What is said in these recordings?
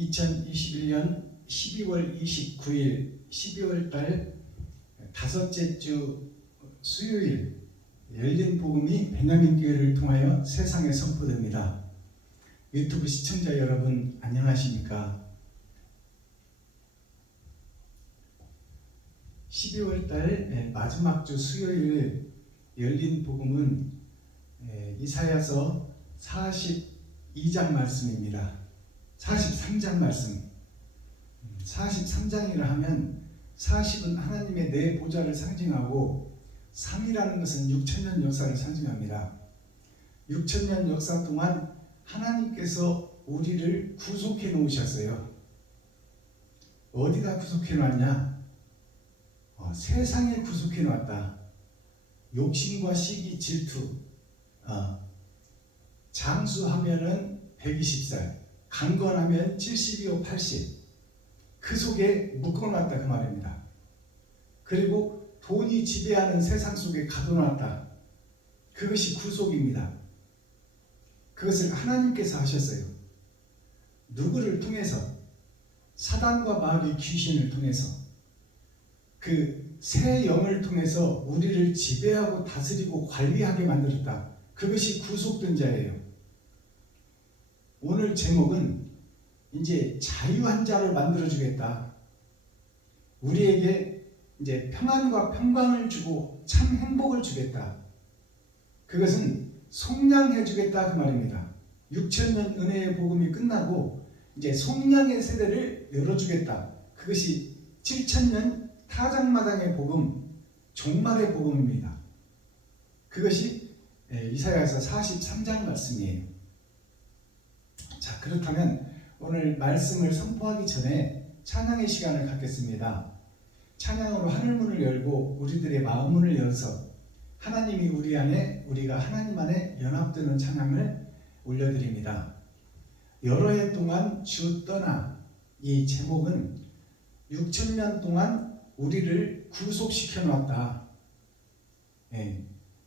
2021년 12월 29일 12월 달 다섯째 주 수요일 열린 복음이 베냐민 교회를 통하여 세상에 선포됩니다. 유튜브 시청자 여러분 안녕하십니까? 12월 달 마지막 주 수요일 열린 복음은 이사야서 42장 말씀입니다. 43장 말씀. 43장이라 하면 40은 하나님의 내 보좌를 상징하고 3이라는 것은 6천년 역사를 상징합니다. 6천년 역사 동안 하나님께서 우리를 구속해 놓으셨어요. 어디다 구속해 놨냐? 세상에 구속해 놨다. 욕심과 시기, 질투. 장수하면은 120살, 강건하면 70이요 80. 그 속에 묶어놨다 그 말입니다. 그리고 돈이 지배하는 세상 속에 가둬놨다. 그것이 구속입니다. 그것을 하나님께서 하셨어요. 누구를 통해서? 사단과 마귀 귀신을 통해서, 그 새 영을 통해서 우리를 지배하고 다스리고 관리하게 만들었다. 그것이 구속된 자예요. 오늘 제목은 이제 자유한 자를 만들어주겠다. 우리에게 이제 평안과 평강을 주고 참 행복을 주겠다. 그것은 속량해주겠다 그 말입니다. 6천년 은혜의 복음이 끝나고 이제 속량의 세대를 열어주겠다. 그것이 7천년 타작마당의 복음, 종말의 복음입니다. 그것이 이사야서 43장 말씀이에요. 자, 그렇다면 오늘 말씀을 선포하기 전에 찬양의 시간을 갖겠습니다. 찬양으로 하늘문을 열고 우리들의 마음문을 열어서 하나님이 우리 안에, 우리가 하나님 안에 연합되는 찬양을 올려드립니다. 여러 해 동안 주 떠나, 이 제목은 6천년 동안 우리를 구속시켜 놨다.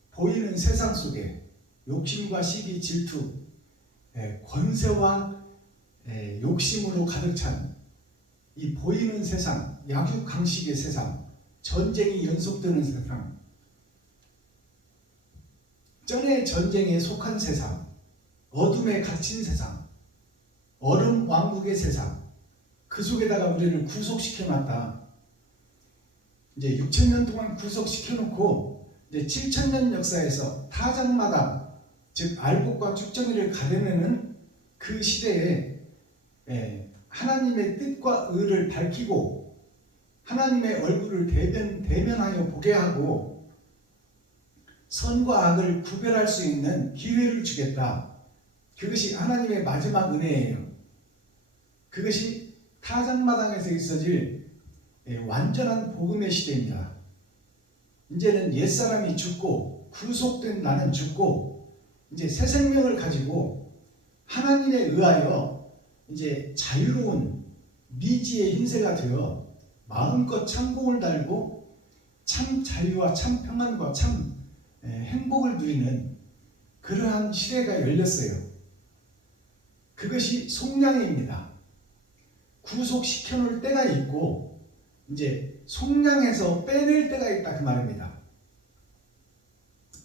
보이는 세상 속에 욕심과 시기, 질투, 권세와 욕심으로 가득 찬 이 보이는 세상, 약육강식의 세상, 전쟁이 연속되는 세상, 전의 전쟁에 속한 세상, 어둠에 갇힌 세상, 얼음 왕국의 세상, 그 속에다가 우리를 구속시켜 놨다. 이제 6천년 동안 구속시켜 놓고 이제 7천년 역사에서 타작마다, 즉 알곡과 쭉정이를 가려내는 그 시대에 하나님의 뜻과 의를 밝히고 하나님의 얼굴을 대면하여 보게 하고 선과 악을 구별할 수 있는 기회를 주겠다. 그것이 하나님의 마지막 은혜예요. 그것이 타작마당에서 있어질 완전한 복음의 시대입니다. 이제는 옛사람이 죽고 구속된 나는 죽고 이제 새 생명을 가지고 하나님에 의하여 이제 자유로운 미지의 hin세가 되어 마음껏 참공을 달고 참 자유와 참 평안과 참 행복을 누리는 그러한 시대가 열렸어요. 그것이 속량입니다. 구속시켜 놓을 때가 있고 이제 속량해서 빼낼 때가 있다 그 말입니다.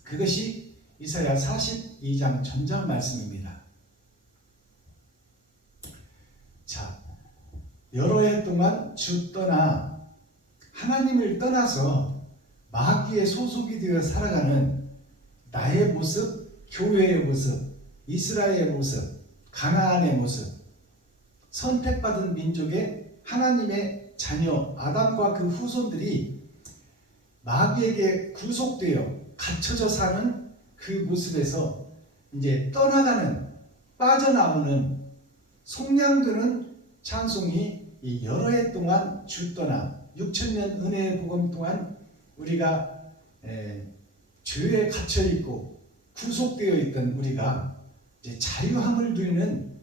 그것이 이사야 42장 전장 말씀입니다. 자, 여러 해 동안 주 떠나 하나님을 떠나서 마귀의 소속이 되어 살아가는 나의 모습, 교회의 모습, 이스라엘의 모습, 가나안의 모습, 선택받은 민족의 하나님의 자녀 아담과 그 후손들이 마귀에게 구속되어 갇혀져 사는 그 모습에서 이제 떠나가는, 빠져나오는, 속량되는 찬송이 이 여러 해 동안 주 떠나 6천년 은혜의 복음 동안 우리가 죄에 갇혀 있고 구속되어 있던 우리가 이제 자유함을 누리는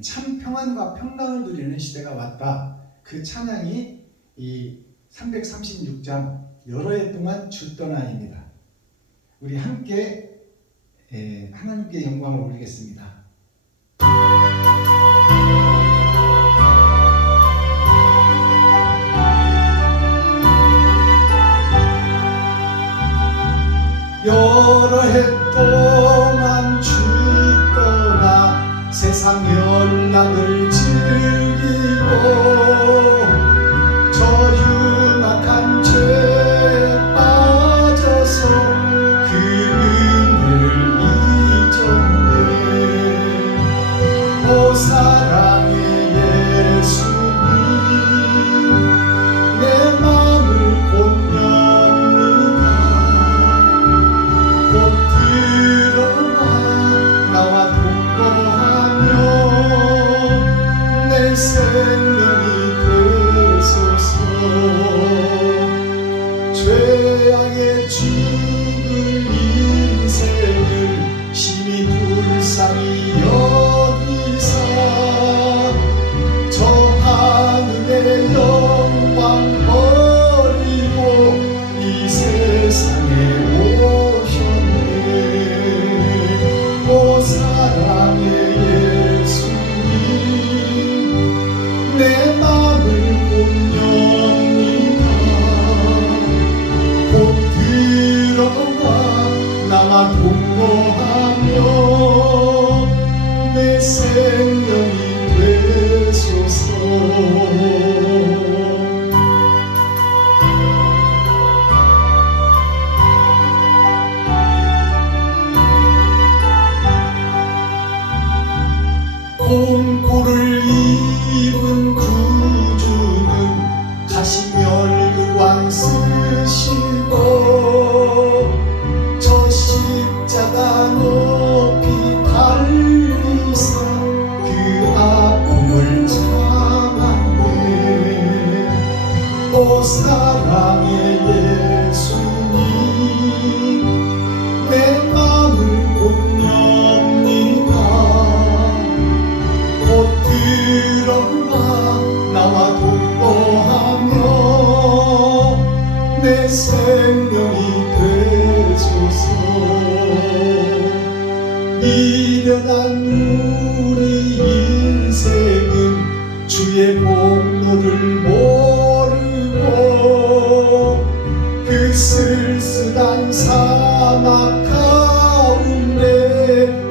참 평안과 평강을 누리는 시대가 왔다. 그 찬양이 이 336장 여러 해 동안 주 떠나입니다. 우리 함께 하나님께 영광을 올리겠습니다. 여러 해 동안 죽거나 세상 연락을 즐기고 저 흉악한 죄에 빠져서 그 은혜를 잊었네. 오 사랑의 예수님, 내 마음을 곧 엽니다. 곧 들어와 나와 동거하며 내 생명이 되소서. 죄악의 죽을 인생을 심히 불쌍히 여기사 저 하늘의 영광 버리고 이 세상에 오셨네. 오 사랑의 예수님, 내 마음을 곧 엽니다. 곧 들어와 나와 동거하며 내 생명이 되소서. 공포를 입은 구주는 가시면류관 쓰시고 저 십자가 높이 달리사 그 아픔을 참았네. 오 사랑의 예수님, 내 마음을 곧 엽니다. 곧 들어와 나와 동거하며 내 생명이 되소서. 미련한 우리 인생은 주의 공로를 모르고 그 쓸쓸한 사막 가운데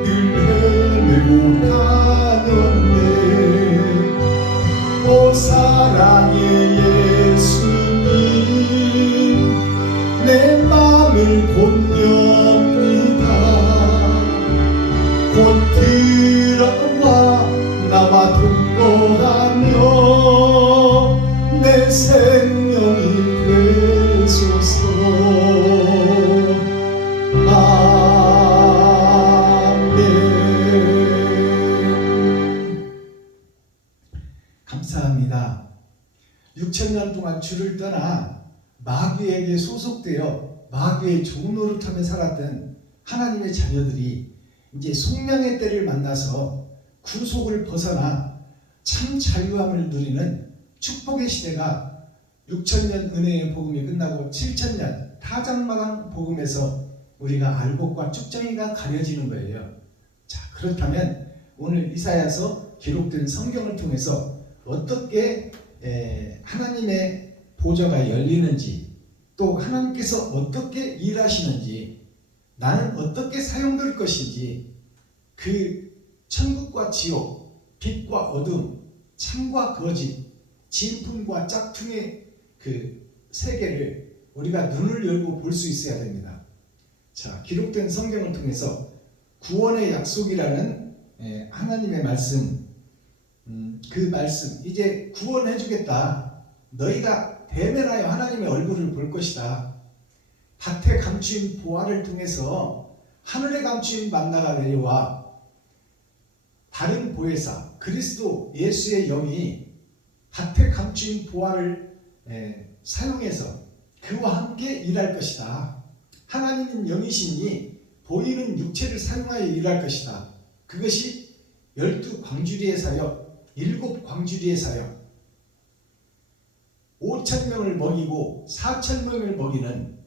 늘 헤매고 다녔네. 오 사랑의 예수님, 내 마음을 곧 엽니다. 곧 들어와 나와 동거하며 내 생명이 되소서. 아멘. 감사합니다. 6,000년 동안 주를 떠나 마귀에게 소속되어 마귀의 종노릇하며 살았던 하나님의 자녀들이 이제 속량의 때를 만나서 구속을 벗어나 참 자유함을 누리는 축복의 시대가 6,000년 은혜의 복음이 끝나고 7,000년 타작마당 복음에서 우리가 알곡과 쭉정이가 가려지는 거예요. 자, 그렇다면 오늘 이사야서 기록된 성경을 통해서 어떻게 하나님의 보좌가 열리는지, 또 하나님께서 어떻게 일하시는지, 나는 어떻게 사용될 것인지, 그 천국과 지옥, 빛과 어둠, 참과 거짓, 진품과 짝퉁의 그 세계를 우리가 눈을 열고 볼 수 있어야 됩니다. 자, 기록된 성경을 통해서 구원의 약속이라는 하나님의 말씀, 그 말씀, 이제 구원해 주겠다. 너희가 대면하여 하나님의 얼굴을 볼 것이다. 밭에 감추인 보화를 통해서 하늘에 감추인 만나가 내려와 다른 보혜사 그리스도 예수의 영이 밭에 감추인 보화를 사용해서 그와 함께 일할 것이다. 하나님은 영이시니 보이는 육체를 사용하여 일할 것이다. 그것이 12광주리의 사역, 7광주리의 사역, 5,000명을 먹이고 4,000명을 먹이는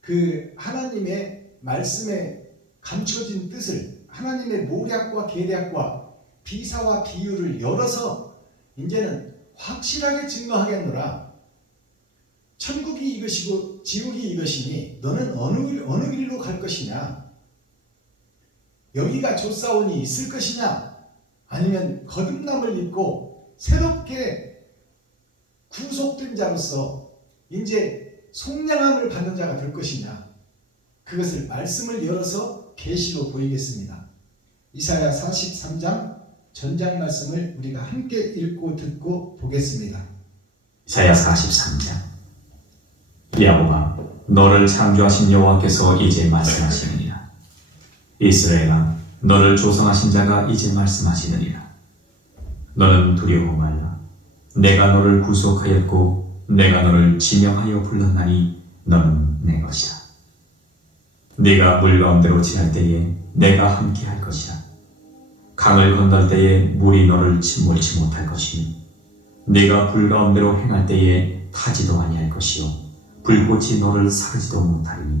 그 하나님의 말씀에 감춰진 뜻을, 하나님의 모략과 계략과 비사와 비유를 열어서 이제는 확실하게 증거하겠노라. 천국이 이것이고 지옥이 이것이니 너는 어느 길로 갈 것이냐? 여기가 좋사오니 있을 것이냐? 아니면 거듭남을 입고 새롭게 구속된 자로서 이제 속량함을 받는 자가 될 것이냐? 그것을 말씀을 열어서 계시로 보이겠습니다. 이사야 43장 전장 말씀을 우리가 함께 읽고 듣고 보겠습니다. 이사야 43장. 야곱아, 너를 창조하신 여호와께서 이제 말씀하시느니라. 이스라엘아, 너를 조성하신 자가 이제 말씀하시느니라. 너는 두려워 말라. 내가 너를 구속하였고 내가 너를 지명하여 불렀나니 너는 내 것이라. 네가 물 가운데로 지날 때에 내가 함께 할 것이라. 강을 건널 때에 물이 너를 침몰치 못할 것이며 네가 불 가운데로 행할 때에 타지도 아니할 것이요 불꽃이 너를 사르지도 못하리니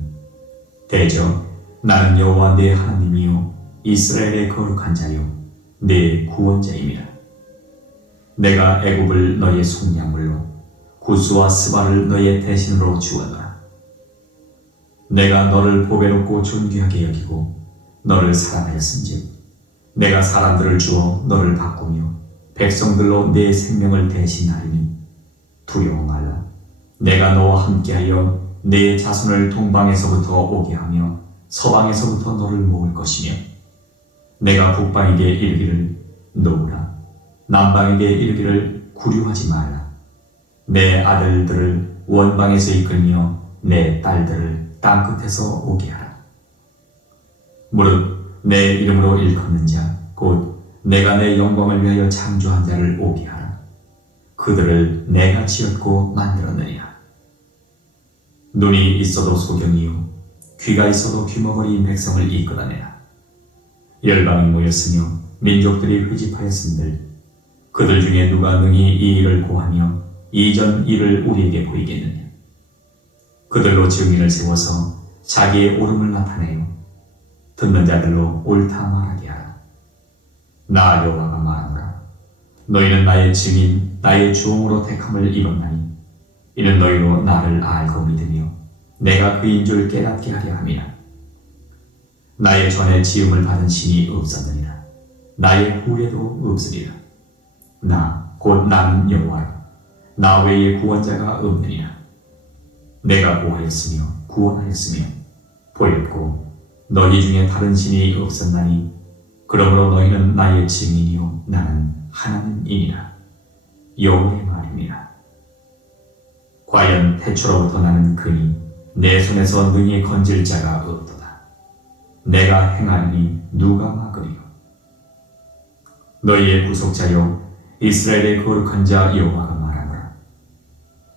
대저 나는 여호와 네 하나님이요 이스라엘의 거룩한 자요 네 구원자임이라. 내가 애굽을 너의 속량물로 구스와 스바를 너의 대신으로 주었노라. 내가 너를 보배롭고 존귀하게 여기고 너를 사랑하였은즉 내가 사람들을 주어 너를 바꾸며 백성들로 내 생명을 대신하리니 두려워 말라. 내가 너와 함께하여 내 자손을 동방에서부터 오게 하며 서방에서부터 너를 모을 것이며 내가 북방에게 이르기를 놓으라. 남방에게 이르기를 구류하지 말라. 내 아들들을 원방에서 이끌며 내 딸들을 땅끝에서 오게 하라. 무릇 내 이름으로 일컫는 자 곧 내가 내 영광을 위하여 창조한 자를 오게 하라. 그들을 내가 지었고 만들었느니라. 눈이 있어도 소경이요 귀가 있어도 귀머거리인 백성을 이끌어내라. 열방이 모였으며 민족들이 회집하였음들 그들 중에 누가 능히 이 일을 고하며 이전 일을 우리에게 보이겠느냐. 그들로 증인을 세워서 자기의 옳음을 나타내요 듣는 자들로 옳다 말하게 하라. 나 여호와가 말하노라. 너희는 나의 증인 나의 주홍으로 택함을 입었나니 이는 너희로 나를 알고 믿으며 내가 그인 줄 깨닫게 하려 함이라. 나의 전에 지음을 받은 신이 없었느니라. 나의 후에도 없으리라. 나 곧 나는 여호와라. 나 외에 구원자가 없느니라. 내가 보하였으며 구원하였으며 보였고 너희 중에 다른 신이 없었나니 그러므로 너희는 나의 증인이요 나는 하나님이니라. 여호와의 말입니다. 과연 태초로부터 나는 그니 내 손에서 능히 건질 자가 없도다. 내가 행하리니 누가 막으리요. 너희의 구속자요 이스라엘의 거룩한 자 여호와가 말하노라.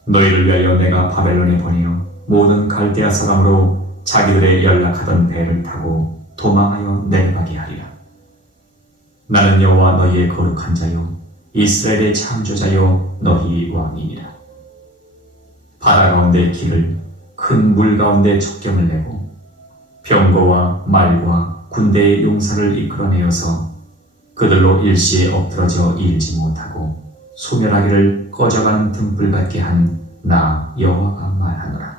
너희를 위하여 내가 바벨론에 보내어 모든 갈대아 사람으로 자기들의 연락하던 배를 타고 도망하여 내려가게 하리라. 나는 여호와 너희의 거룩한 자요 이스라엘의 창조자요 너희 왕이니라. 바다 가운데 길을 큰 물 가운데 척경을 내고 병거와 말과 군대의 용사를 이끌어내어서 그들로 일시에 엎드러져 일지 못하고 소멸하기를 꺼져가는 등불 같게 한 나 여호와가 말하노라.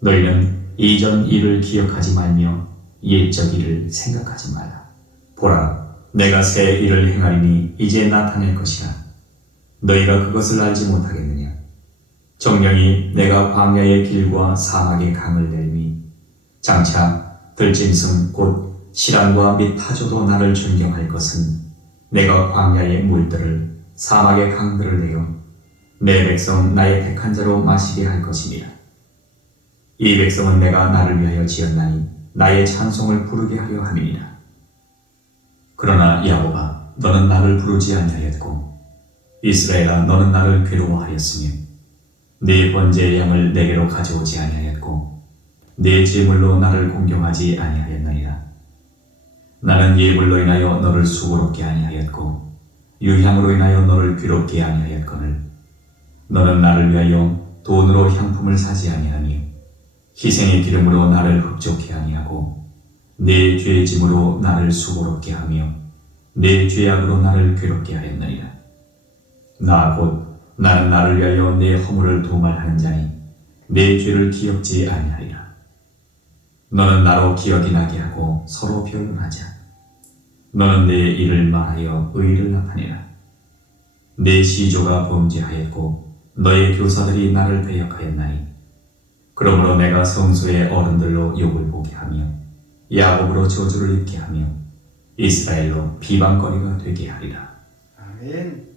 너희는 이전 일을 기억하지 말며 옛적 일을 생각하지 말라. 보라, 내가 새 일을 행하리니 이제 나타낼 것이라. 너희가 그것을 알지 못하겠느냐. 정령이 내가 광야의 길과 사막의 강을 낼미 장차 들짐승 곧 시람과 및 타조도 나를 존경할 것은 내가 광야의 물들을 사막의 강들을 내어 내 백성 나의 택한 자로 마시게 할 것이니라. 이 백성은 내가 나를 위하여 지었나니 나의 찬송을 부르게 하려 함이니라. 그러나 야곱아 너는 나를 부르지 아니하였고 이스라엘아 너는 나를 괴로워하였으며 네 번제의 양을 내게로 가져오지 아니하였고 네 제물로 나를 공경하지 아니하였나이다. 나는 예물로 인하여 너를 수고롭게 아니하였고 유향으로 인하여 너를 괴롭게 아니하였거늘 너는 나를 위하여 돈으로 향품을 사지 아니하며 희생의 기름으로 나를 흡족해 아니하고 내 죄의 짐으로 나를 수고롭게 하며 내 죄악으로 나를 괴롭게 하였느니라. 나 곧 나는 나를 위하여 내 허물을 도말하는 자니 내 죄를 기억지 아니하리라. 너는 나로 기억이 나게 하고 서로 변론하자. 너는 내 일을 말하여 의를 나타내라. 내 시조가 범죄하였고 너의 교사들이 나를 배역하였나니 그러므로 내가 성소의 어른들로 욕을 보게 하며 야곱으로 저주를 입게 하며 이스라엘로 비방거리가 되게 하리라. 아멘.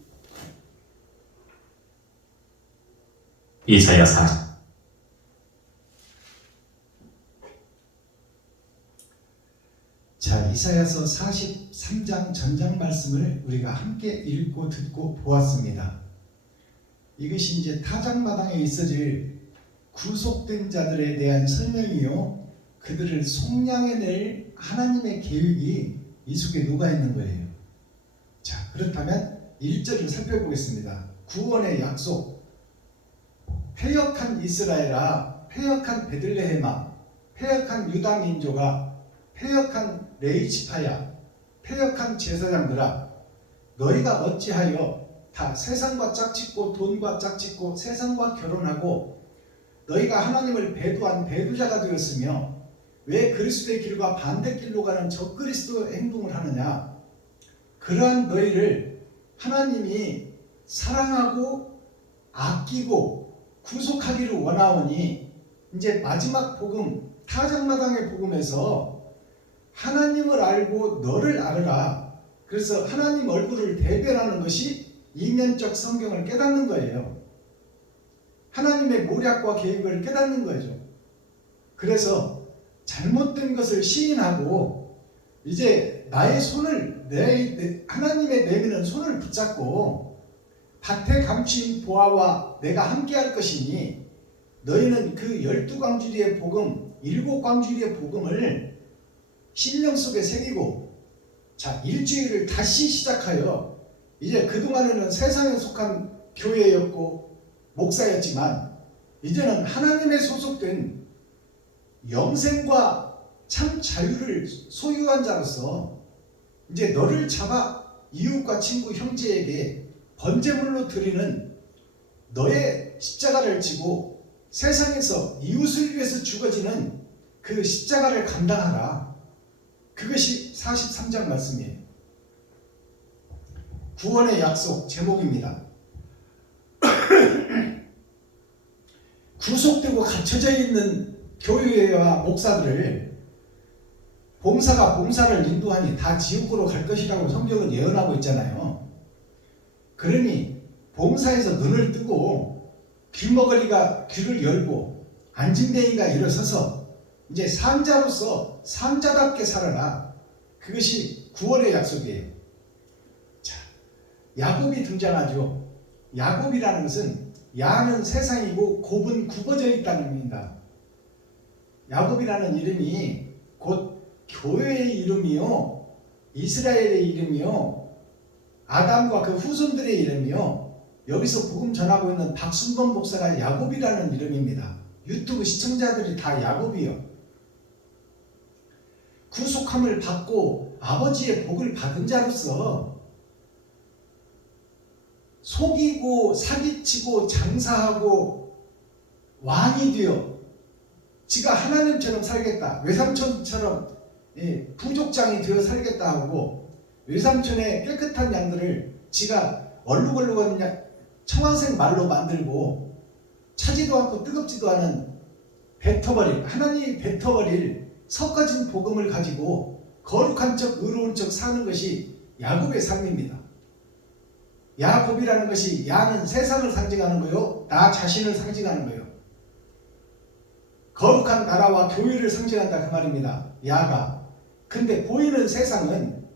이사야 40 자, 이사야서 43장 전장 말씀을 우리가 함께 읽고 듣고 보았습니다. 이것이 이제 타작마당에 있어질 구속된 자들에 대한 설명이요, 그들을 속량해낼 하나님의 계획이 이 속에 녹아있는 거예요. 자, 그렇다면 1절을 살펴보겠습니다. 구원의 약속. 패역한 이스라엘아, 패역한 베들레헴아, 패역한 유다 민족아, 패역한 레이치파야, 패역한 제사장들아, 너희가 어찌하여 다 세상과 짝짓고 돈과 짝짓고 세상과 결혼하고 너희가 하나님을 배도한 배도자가 되었으며 왜 그리스도의 길과 반대길로 가는 적그리스도 행동을 하느냐? 그러한 너희를 하나님이 사랑하고 아끼고 구속하기를 원하오니, 이제 마지막 복음, 타작마당의 복음에서 하나님을 알고 너를 알으라. 그래서 하나님 얼굴을 대변하는 것이 이면적 성경을 깨닫는 거예요. 하나님의 모략과 계획을 깨닫는 거죠. 그래서 잘못된 것을 시인하고 이제 나의 손을 하나님의 내미는 손을 붙잡고 밭에 감추인 보아와 내가 함께할 것이니 너희는 그 12광주리의 복음, 7광주리의 복음을 심령 속에 새기고, 자, 일주일을 다시 시작하여, 이제 그동안에는 세상에 속한 교회였고 목사였지만 이제는 하나님의 소속된 영생과 참 자유를 소유한 자로서 이제 너를 잡아 이웃과 친구 형제에게 번제물로 드리는 너의 십자가를 지고 세상에서 이웃을 위해서 죽어지는 그 십자가를 감당하라. 그것이 43장 말씀이에요. 구원의 약속 제목입니다. 구속되고 갇혀져 있는 교회와 목사들을 봉사가 봉사를 인도하니 다 지옥으로 갈 것이라고 성경은 예언하고 있잖아요. 그러니 봉사에서 눈을 뜨고 귀머거리가 귀를 열고 안진뱅이가 일어서서 이제 상자로서 상자답게 살아라. 그것이 구원의 약속이에요. 자, 야곱이 등장하죠. 야곱이라는 것은 야는 세상이고 곱은 굽어져 있다는 의미입니다. 야곱이라는 이름이 곧 교회의 이름이요, 이스라엘의 이름이요, 아담과 그 후손들의 이름이요, 여기서 복음 전하고 있는 박순범 목사가 야곱이라는 이름입니다. 유튜브 시청자들이 다 야곱이요. 구속함을 받고 아버지의 복을 받은 자로서 속이고 사기치고 장사하고 왕이 되어 지가 하나님처럼 살겠다, 외삼촌처럼 부족장이 되어 살겠다 하고 외삼촌의 깨끗한 양들을 지가 얼룩얼룩한 청황색 말로 만들고 차지도 않고 뜨겁지도 않은 뱉어버릴, 하나님이 뱉어버릴 섞어진 복음을 가지고 거룩한 척 의로운 척 사는 것이 야곱의 삶입니다. 야곱이라는 것이 야는 세상을 상징하는 거요, 나 자신을 상징하는 거요. 거룩한 나라와 교회를 상징한다 그 말입니다. 야가. 근데 보이는 세상은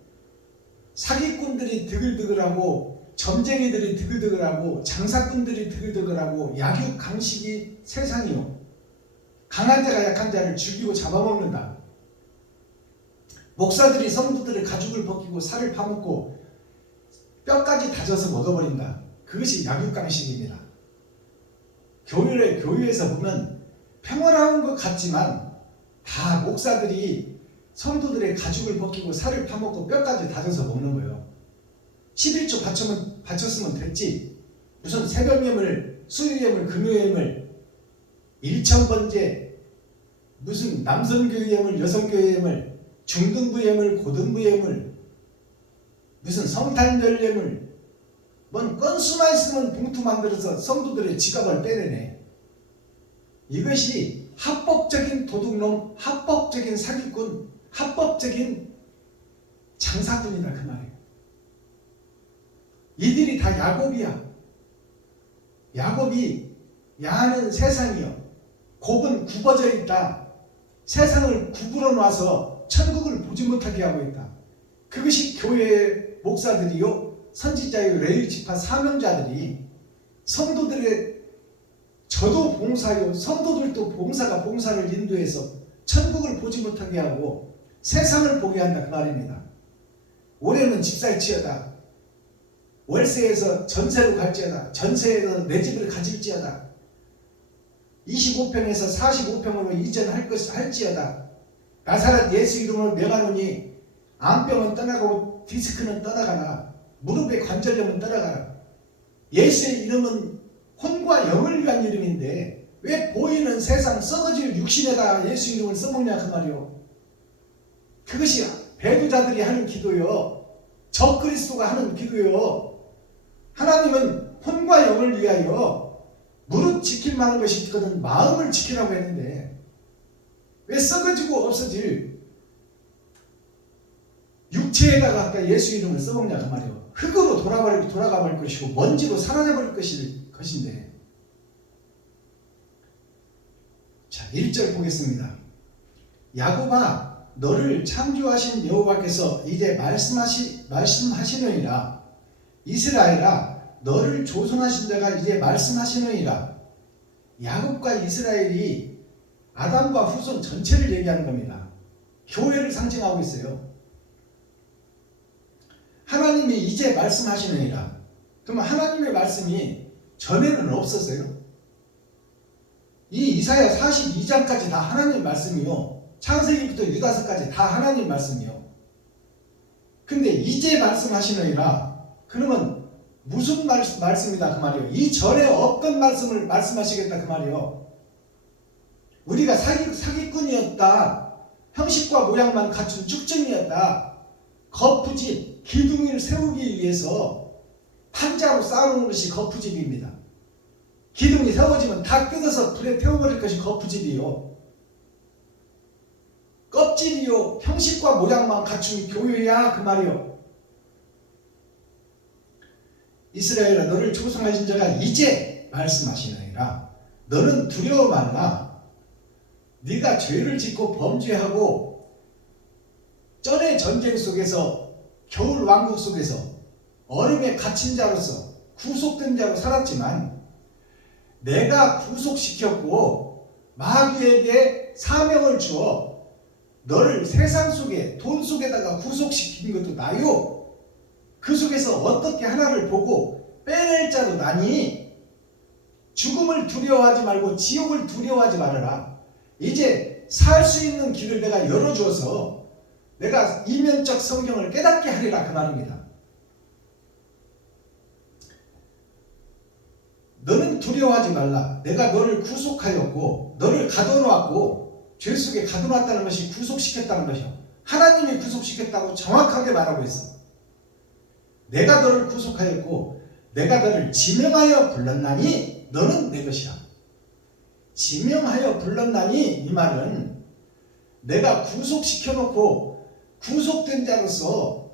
사기꾼들이 드글드글하고 점쟁이들이 드글드글하고 장사꾼들이 드글드글하고 약육 강식이 세상이요. 강한 자가 약한 자를 죽이고 잡아먹는다. 목사들이 성도들의 가죽을 벗기고 살을 파먹고 뼈까지 다져서 먹어버린다. 그것이 약육강식입니다. 교회에서 보면 평화로운 것 같지만 다 목사들이 성도들의 가죽을 벗기고 살을 파먹고 뼈까지 다져서 먹는 거예요. 11조 바쳤으면 됐지. 무슨 새벽예물, 수요예물, 금요예물 일천번째 무슨 남성교회물, 여성교회물, 중등부예물, 고등부예물, 무슨 성탄절예물, 뭔 건수만 있으면 봉투 만들어서 성도들의 지갑을 빼내네. 이것이 합법적인 도둑놈, 합법적인 사기꾼, 합법적인 장사꾼이다 그 말이에요. 이들이 다 야곱이야. 야곱이 야는 세상이요. 곱은 굽어져 있다. 세상을 구부러 놔서 천국을 보지 못하게 하고 있다. 그것이 교회의 목사들이요, 선지자요, 레위 지파 사명자들이 성도들의, 저도 봉사요, 성도들도 봉사가 봉사를 인도해서 천국을 보지 못하게 하고 세상을 보게 한다 그 말입니다. 올해는 집살지어다. 월세에서 전세로 갈지어다. 전세에서 내 집을 가질지어다. 25평에서 45평으로 할지어다. 나사렛 예수 이름으로 명하노니 암병은 떠나고 디스크는 떠나가라. 무릎의 관절염은 떠나가라. 예수의 이름은 혼과 영을 위한 이름인데 왜 보이는 세상 썩어질 육신에다 예수 이름을 써먹냐 그 말이요. 그것이 배도자들이 하는 기도요, 적그리스도가 하는 기도요. 하나님은 혼과 영을 위하여 무릎 지킬 만한 것이 있거든 마음을 지키라고 했는데 왜 썩어지고 없어질 육체에다가 아까 예수 이름을 써먹냐 그 말이에요. 흙으로 돌아가 버릴 것이고 먼지로 사라져 버릴 것인데. 자, 1절 보겠습니다. 야곱아, 너를 창조하신 여호와께서 이제 말씀하시느니라. 이스라엘아, 너를 조성하신 자가 이제 말씀하시느니라. 야곱과 이스라엘이 아담과 후손 전체를 얘기하는 겁니다. 교회를 상징하고 있어요. 하나님이 이제 말씀하시느니라. 그러면 하나님의 말씀이 전에는 없었어요. 이 이사야 42장까지 다 하나님 말씀이요, 창세기부터 유다서까지 다 하나님 말씀이요. 근데 이제 말씀하시느니라. 그러면 무슨 말씀이다 그 말이요. 이 전에 없던 말씀을 말씀하시겠다 그 말이요. 우리가 사기꾼이었다. 형식과 모양만 갖춘 쭉증이었다. 거푸집, 기둥을 세우기 위해서 판자로 쌓아놓은 것이 거푸집입니다. 기둥이 세워지면 다 뜯어서 불에 태워버릴 것이 거푸집이요. 껍질이요, 형식과 모양만 갖춘 교회야 그 말이요. 이스라엘아, 너를 조성하신 자가 이제 말씀하시느니라. 너는 두려워 말라. 네가 죄를 짓고 범죄하고 전의 전쟁 속에서, 겨울 왕국 속에서 얼음에 갇힌 자로서 구속된 자로 살았지만 내가 구속시켰고 마귀에게 사명을 주어 너를 세상 속에, 돈 속에다가 구속시킨 것도 나요. 그 속에서 어떻게 하나를 보고 빼낼 자도 나니 죽음을 두려워하지 말고 지옥을 두려워하지 말아라. 이제 살 수 있는 길을 내가 열어주어서 내가 이면적 성경을 깨닫게 하리라 그 말입니다. 너는 두려워하지 말라. 내가 너를 구속하였고 너를 가둬놓았고, 죄 속에 가둬놨다는 것이 구속시켰다는 것이요. 하나님이 구속시켰다고 정확하게 말하고 있어. 내가 너를 구속하였고 내가 너를 지명하여 불렀나니 너는 내 것이라. 지명하여 불렀나니 이 말은 내가 구속시켜놓고 구속된 자로서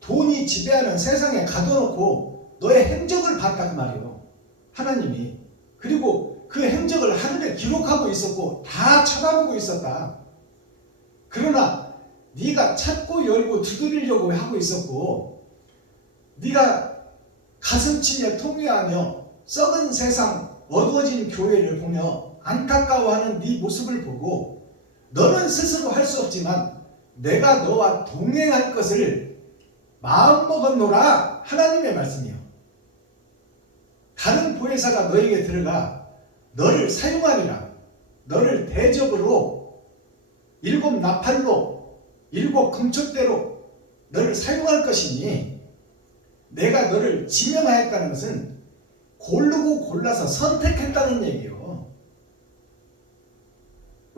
돈이 지배하는 세상에 가둬놓고 너의 행적을 봤다 그 말이에요. 하나님이. 그리고 그 행적을 하늘에 기록하고 있었고 다 쳐다보고 있었다. 그러나 네가 찾고 열고 두드리려고 하고 있었고, 네가 가슴치며 통회하며 썩은 세상, 어두워진 교회를 보며 안타까워하는 네 모습을 보고 너는 스스로 할 수 없지만 내가 너와 동행할 것을 마음먹었노라. 하나님의 말씀이요. 다른 보혜사가 너에게 들어가 너를 사용하리라. 너를 대적으로 7 나팔로 7 금촉대로 너를 사용할 것이니, 내가 너를 지명하였다는 것은 고르고 골라서 선택했다는 얘기예요.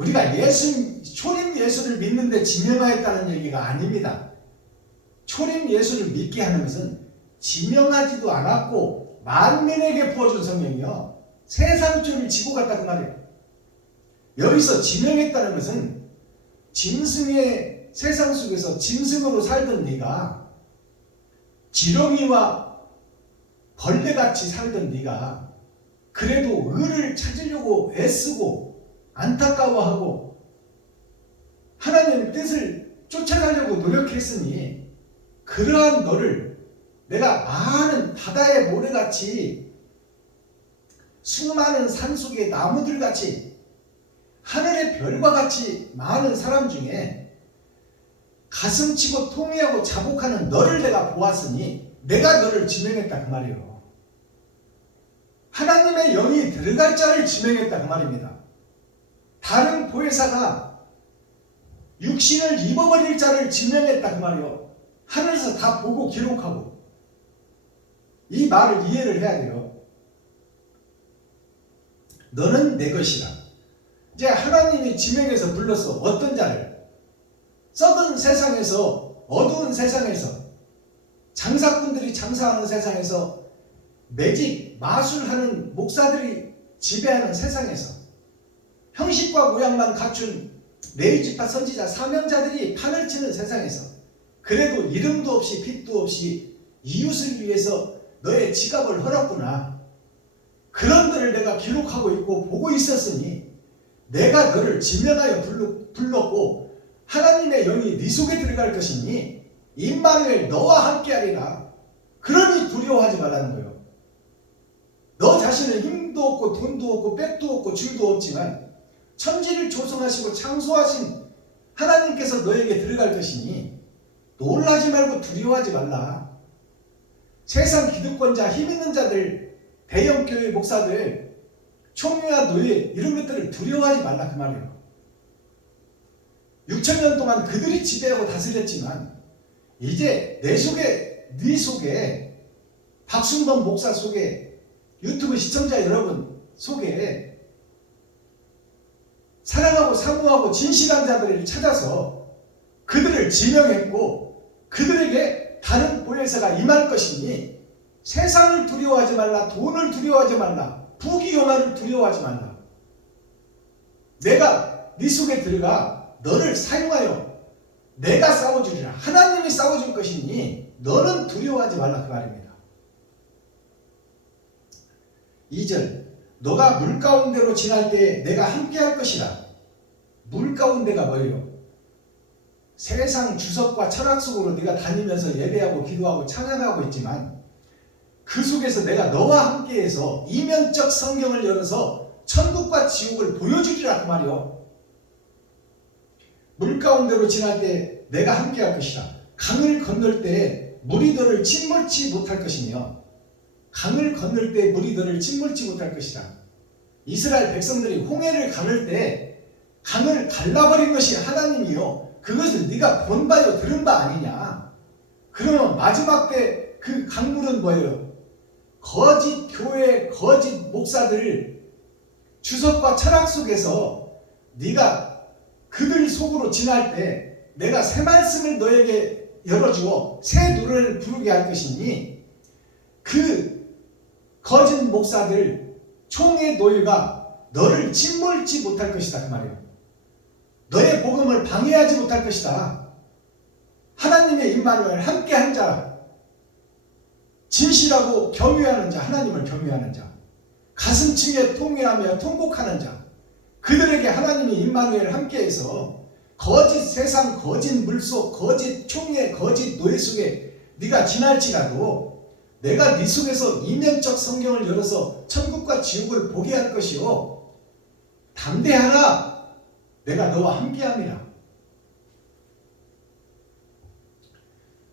우리가 초림 예수를 믿는데 지명하였다는 얘기가 아닙니다. 초림 예수를 믿게 하는 것은 지명하지도 않았고 만민에게 부어준 성령이요, 세상줄을 지고 갔다고 말이에요. 여기서 지명했다는 것은 짐승의 세상 속에서 짐승으로 살던 네가, 지렁이와 벌레같이 살던 네가 그래도 의를 찾으려고 애쓰고 안타까워하고 하나님의 뜻을 쫓아가려고 노력했으니, 그러한 너를 내가 많은 바다의 모래같이, 수많은 산속의 나무들같이, 하늘의 별과 같이 많은 사람 중에 가슴치고 통회하고 자복하는 너를 내가 보았으니 내가 너를 지명했다 그 말이에요. 하나님의 영이 들어갈 자를 지명했다 그 말입니다. 다른 보혜사가 육신을 입어버릴 자를 지명했다 그 말이에요. 하늘에서 다 보고 기록하고. 이 말을 이해를 해야 돼요. 너는 내 것이라. 이제 하나님이 지명해서 불렀어. 어떤 자를? 썩은 세상에서, 어두운 세상에서, 장사꾼들이 장사하는 세상에서, 매직, 마술하는 목사들이 지배하는 세상에서, 형식과 모양만 갖춘 레위지파 선지자 사명자들이 판을 치는 세상에서, 그래도 이름도 없이 빛도 없이 이웃을 위해서 너의 지갑을 헐었구나. 그런 들을 내가 기록하고 있고 보고 있었으니 내가 너를 지명하여 불렀고 하나님의 영이 네 속에 들어갈 것이니 임마누엘 너와 함께하리라. 그러니 두려워하지 말라는 거예요. 너 자신은 힘도 없고 돈도 없고 백도 없고 줄도 없지만 천지를 조성하시고 창조하신 하나님께서 너에게 들어갈 것이니 놀라지 말고 두려워하지 말라. 세상 기득권자, 힘있는 자들, 대형교회 목사들, 총리와 노예 이런 것들을 두려워하지 말라 그 말이에요. 6,000년 동안 그들이 지배하고 다스렸지만 이제 내 속에, 네 속에, 박순범 목사 속에, 유튜브 시청자 여러분 속에 사랑하고 사모하고 진실한 자들을 찾아서 그들을 지명했고 그들에게 다른 보혜사가 임할 것이니 세상을 두려워하지 말라. 돈을 두려워하지 말라. 부귀영화를 두려워하지 말라. 내가 네 속에 들어가 너를 사용하여 내가 싸워주리라. 하나님이 싸워줄 것이니 너는 두려워하지 말라 그 말입니다. 2절 너가 물 가운데로 지날 때 내가 함께할 것이라. 물 가운데가 뭐예요? 세상 주석과 철학 속으로 네가 다니면서 예배하고 기도하고 찬양하고 있지만 그 속에서 내가 너와 함께해서 이면적 성경을 열어서 천국과 지옥을 보여주리라 그 말이요. 물 가운데로 지날 때 내가 함께할 것이라. 강을 건널 때 물이 너를 침몰치 못할 것이며 강을 건널 때 물이 너를 침몰치 못할 것이라. 이스라엘 백성들이 홍해를 가를 때 강을 갈라버린 것이 하나님이요. 그것을 네가 본 바요 들은 바 아니냐. 그러면 마지막 때 그 강물은 뭐예요? 거짓 교회, 거짓 목사들 주석과 철학 속에서 네가 그들 속으로 지날 때 내가 새 말씀을 너에게 열어주어 새 노래를 부르게 할 것이니 그 거짓 목사들 총의 노예가 너를 침몰치 못할 것이다 그 말이에요. 너의 복음을 방해하지 못할 것이다. 하나님의 임마누엘 함께한 자, 진실하고 경외하는 자, 하나님을 경외하는 자, 가슴층에 통회하며 통곡하는 자, 그들에게 하나님이 임마누엘 함께해서 거짓 세상, 거짓 물속, 거짓 총회, 거짓 노예 속에 네가 지날지라도 내가 네 속에서 이면적 성경을 열어서 천국과 지옥을 보게 할 것이요. 담대하라. 내가 너와 함께함이라.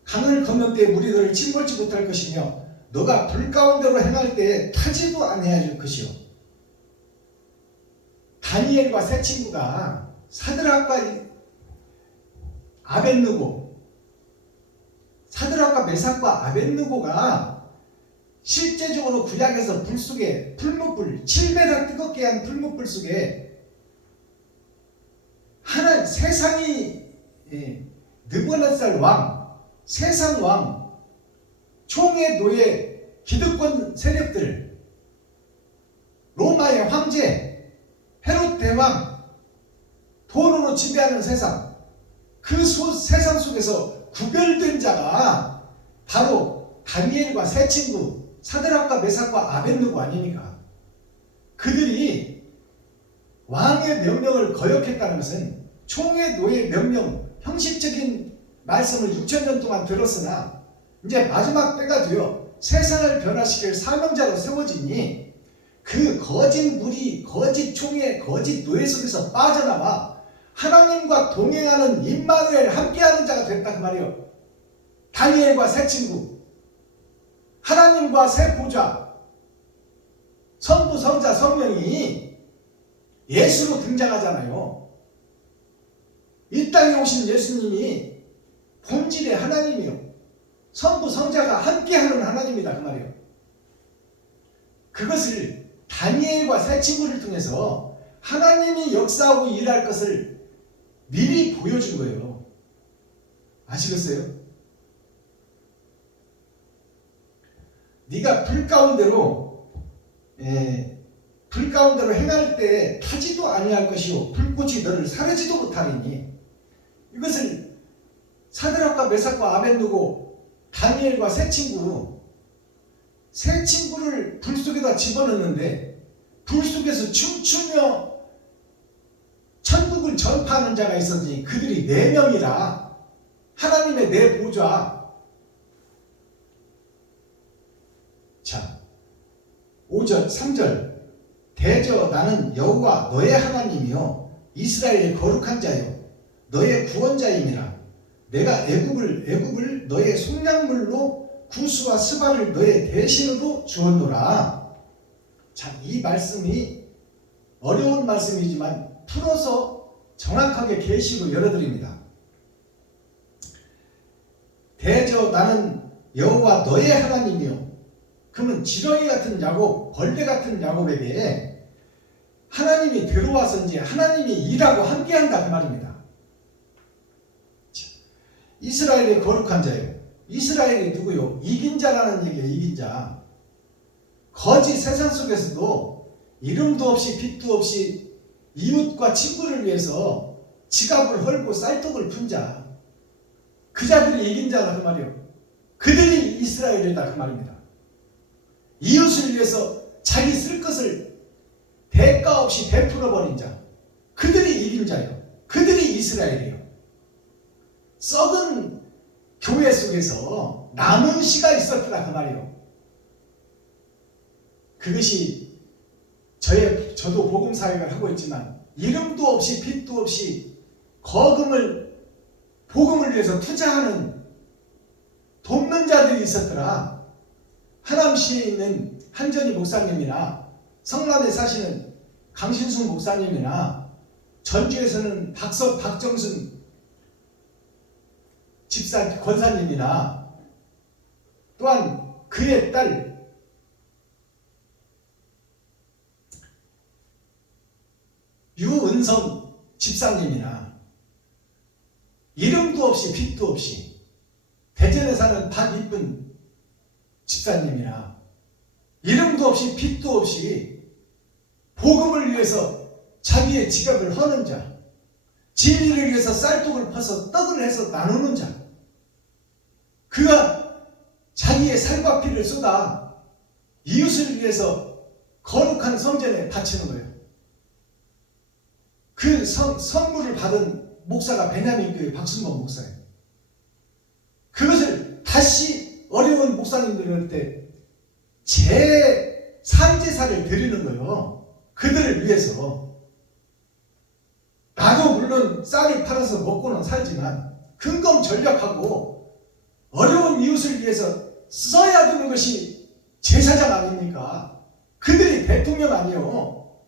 강을 건널 때 물이 너를 침몰치 못할 것이며 너가 불 가운데로 행할 때 타지도 아니할 것이요. 다니엘과 세 친구가 사드락과 아벳느고, 사드락과 메삭과 아벳느고가 실제적으로 구약에서 불 속에 풀무불 7m 뜨겁게 한 풀무불 속에 세상이 느부갓네살 왕, 세상 왕, 총의 노예, 기득권 세력들, 로마의 황제, 헤롯 대왕, 돈으로 지배하는 세상, 그 세상 속에서 구별된 자가 바로 다니엘과 세 친구 사드락과 메삭과 아벳느고 아닙니까? 그들이 왕의 명령을 거역했다는 것은 총의 노예 명령, 형식적인 말씀을 6,000년 동안 들었으나 이제 마지막 때가 되어 세상을 변화시킬 사명자로 세워지니 그 거짓 무리, 거짓 총의 거짓 노예 속에서 빠져나와 하나님과 동행하는 임마누엘 함께하는 자가 됐다 그 말이요. 다니엘과 세 친구, 하나님과 세 보좌, 성부, 성자, 성령이 예수로 등장하잖아요. 이 땅에 오신 예수님이 본질의 하나님이요, 성부, 성자가 함께하는 하나님이다 그 말이에요. 그것을 다니엘과 세 친구를 통해서 하나님이 역사하고 일할 것을 미리 보여준 거예요. 아시겠어요? 네가 불 가운데로 행할 때 타지도 아니할 것이요 불꽃이 너를 사르지도 못하리니, 이것을 사드락과 메삭과 아벳느고 다니엘과 세 친구를 불 속에다 집어넣는데 불 속에서 춤추며 천국을 전파하는 자가 있었니 그들이 4명이라 하나님의 4보좌. 자, 5절 3절 대저 나는 여호와 너의 하나님이요 이스라엘의 거룩한 자요 너의 구원자임이라. 내가 애굽을 너의 속량물로 구스와 스바를 너의 대신으로 주었노라. 자, 이 말씀이 어려운 말씀이지만 풀어서 정확하게 계시로 열어드립니다. 대저 나는 여호와 너의 하나님이요. 그러면 지렁이 같은 야곱, 벌레 같은 야곱에게 하나님이 들어와서 이제 하나님이 일하고 함께한다 그 말입니다. 이스라엘의 거룩한 자예요. 이스라엘이 누구요? 이긴 자라는 얘기예요. 이긴 자. 거짓 세상 속에서도 이름도 없이 빛도 없이 이웃과 친구를 위해서 지갑을 헐고 쌀떡을 푼 자, 그 자들이 이긴 자라 그 말이에요. 그들이 이스라엘이다 그 말입니다. 이웃을 위해서 자기 쓸 것을 대가 없이 베풀어 버린 자, 그들이 이긴 자예요. 그들이 이스라엘이에요. 썩은 교회 속에서 남은 씨가 있었더라 그 말이에요. 그것이 저도 복음 사역을 하고 있지만 이름도 없이 빛도 없이 복음을 위해서 투자하는 돕는 자들이 있었더라. 하남시에 있는 한전희 목사님이나 성남에 사시는 강신숙 목사님이나 전주에서는 박정순 집사 권사님이나 또한 그의 딸 유은성 집사님이나 이름도 없이 빛도 없이 대전에 사는 박이쁜 집사님이나 이름도 없이 빛도 없이 복음을 위해서 자기의 지갑을 허는 자, 진리를 위해서 쌀떡을 퍼서 떡을 해서 나누는 자, 그가 자기의 살과 피를 쏟아 이웃을 위해서 거룩한 성전에 바치는 거예요. 그 선물을 받은 목사가 베냐민 교회 박순범 목사예요. 그것을 다시 어려운 목사님들한테 산제사를 드리는 거예요. 그들을 위해서. 나도 물론 쌀을 팔아서 먹고는 살지만 근검전략하고 어려운 이웃을 위해서 써야 되는 것이 제사장 아닙니까? 그들이 대통령 아니요.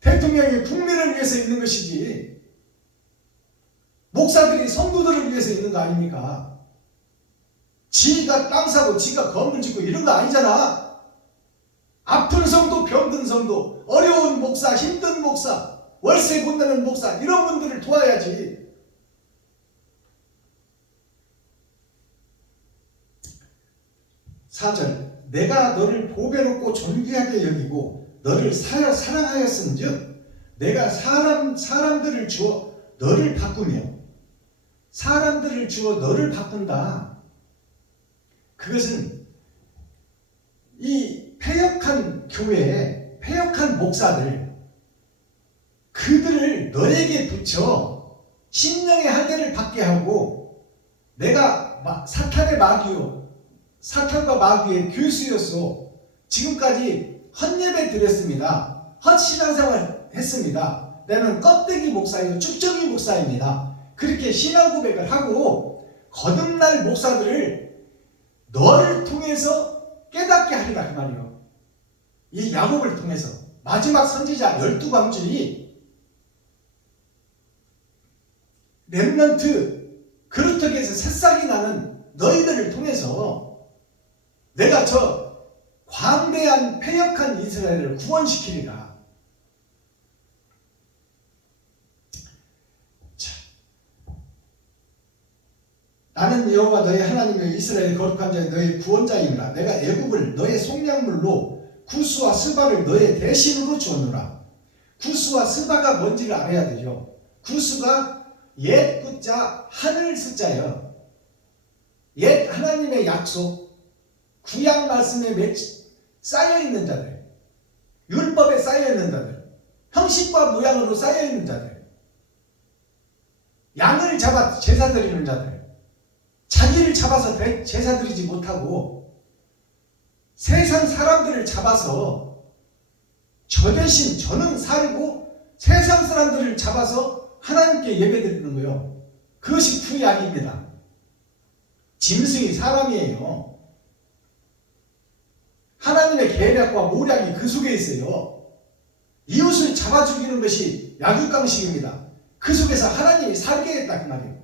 대통령이 국민을 위해서 있는 것이지 목사들이 성도들을 위해서 있는 거 아닙니까? 지가 땅 사고 지가 건물 짓고 이런 거 아니잖아. 아픈 성도, 병든 성도, 어려운 목사, 힘든 목사, 월세 못 내는 목사, 이런 분들을 도와야지. 4절 내가 너를 보배롭고 존귀하게 여기고 너를 사랑하였은즉 내가 사람들을 주어 너를 바꾸며 사람들을 주어 너를 바꾼다. 그것은 이 패역한 교회, 패역한 목사들 그들을 너에게 붙여 심령의 할례를 받게 하고 내가 사탄의 마귀요 사탄과 마귀의 교수였소. 지금까지 헛예배 드렸습니다. 헛신앙생활 했습니다. 나는 껍데기 목사이고 쭉정이 목사입니다. 그렇게 신앙 고백을 하고 거듭날 목사들을 너를 통해서 깨닫게 하리라 그 말이요. 이 야곱을 통해서 마지막 선지자 12광주이 렘넌트 그루터기에서 새싹이 나는 너희들을 통해서 내가 저 광대한 패역한 이스라엘을 구원시키리라. 자, 나는 여호와 너희 하나님의 이스라엘의 거룩한 자의 너희 구원자이니라. 내가 애굽을 너의 속량물로 구스와 스바를 너의 대신으로 주었노라. 구스와 스바가 뭔지를 알아야 되죠. 구스가 옛 구자 하늘 숫자예요. 옛 하나님의 약속 구약 말씀에 쌓여있는 자들, 율법에 쌓여있는 자들, 형식과 모양으로 쌓여있는 자들, 양을 잡아 제사 드리는 자들, 자기를 잡아서 제사 드리지 못하고 세상 사람들을 잡아서 저 대신 저는 살고 세상 사람들을 잡아서 하나님께 예배 드리는 거예요. 그것이 구약입니다. 짐승이 사람이에요. 하나님의 계략과 모략이 그 속에 있어요. 이웃을 잡아 죽이는 것이 약육강식입니다. 그 속에서 하나님이 살게 했다 그 말이에요.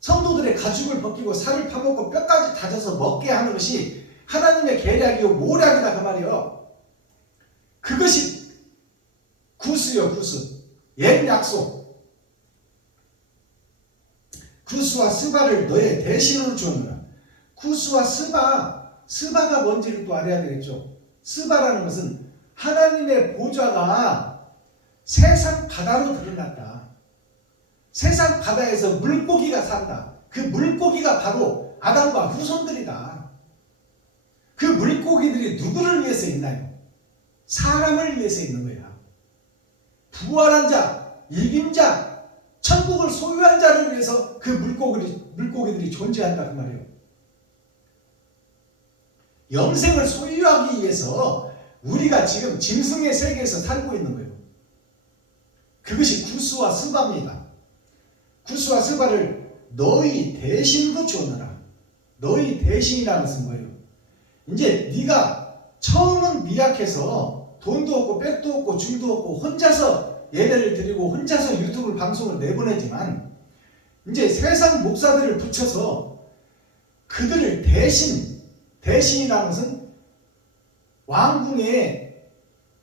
성도들의 가죽을 벗기고 살을 파먹고 뼈까지 다져서 먹게 하는 것이 하나님의 계략이요 모략이다 그 말이에요. 그것이 구스요 구스. 옛 약속. 구스와 스바를 너의 대신으로 주었노라. 구스와 스바가 뭔지를 또 알아야 되겠죠. 스바라는 것은 하나님의 보좌가 세상 바다로 드러났다. 세상 바다에서 물고기가 산다. 그 물고기가 바로 아담과 후손들이다. 그 물고기들이 누구를 위해서 있나요? 사람을 위해서 있는 거야. 부활한 자, 이긴 자, 천국을 소유한 자를 위해서 그 물고기들이 존재한다 그 말이에요. 영생을 소유하기 위해서 우리가 지금 짐승의 세계에서 살고 있는 거예요. 그것이 구스와 스바입니다. 구스와 스바를 너희 대신으로 주었노라. 너희 대신이라는 것은 뭐예요? 이제 네가 처음은 미약해서 돈도 없고 백도 없고 줄도 없고 혼자서 예배를 드리고 혼자서 유튜브 방송을 내보내지만 이제 세상 목사들을 붙여서 그들을 대신이라는 것은 왕궁의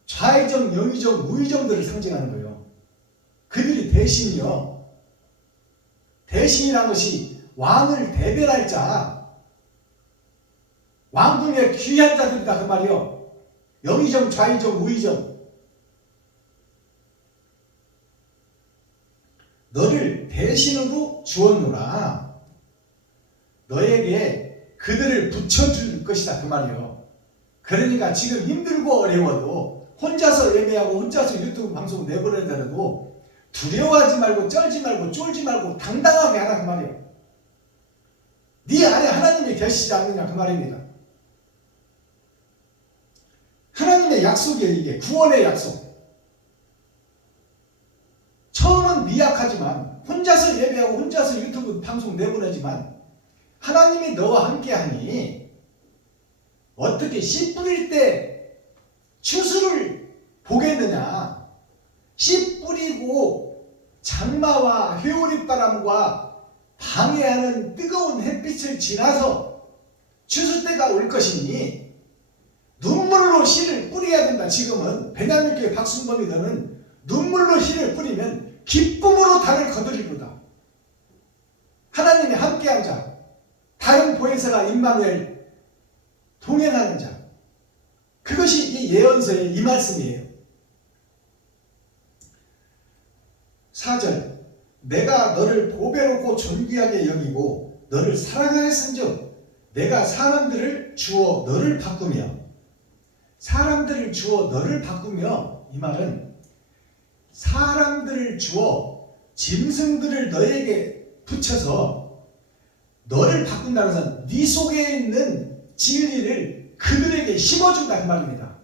좌의정, 영의정, 우의정들을 상징하는 거예요. 그들이 대신이요. 대신이라는 것이 왕을 대변할 자, 왕궁의 귀한 자들이다 그 말이요. 영의정, 좌의정, 우의정. 너를 대신으로 주었노라. 너에게 그들을 붙여줄 것이다 그 말이요. 그러니까 지금 힘들고 어려워도 혼자서 예배하고 혼자서 유튜브 방송 내보내더라도 두려워하지 말고 쩔지 말고 쫄지 말고 당당하게 하라 그 말이요. 네 안에 하나님이 계시지 않느냐 그 말입니다. 하나님의 약속이에요. 이게 구원의 약속. 처음은 미약하지만 혼자서 예배하고 혼자서 유튜브 방송 내보내지만 하나님이 너와 함께하니 어떻게 씨 뿌릴 때 추수를 보겠느냐. 씨 뿌리고 장마와 회오리바람과 방해하는 뜨거운 햇빛을 지나서 추수 때가 올 것이니 눈물로 씨를 뿌려야 된다. 지금은 베냐민교회 박순범이 너는 눈물로 씨를 뿌리면 기쁨으로 달을 거두리로다. 하나님이 함께한 자, 다른 보혜사가 임마누엘 동행하는 자. 그것이 이 예언서의 이 말씀이에요. 4절 내가 너를 보배롭고 존귀하게 여기고 너를 사랑하였은즉 내가 사람들을 주어 너를 바꾸며 사람들을 주어 너를 바꾸며 이 말은 사람들을 주어 짐승들을 너에게 붙여서 너를 바꾼다는 것은 네 속에 있는 진리를 그들에게 심어준다 그 말입니다.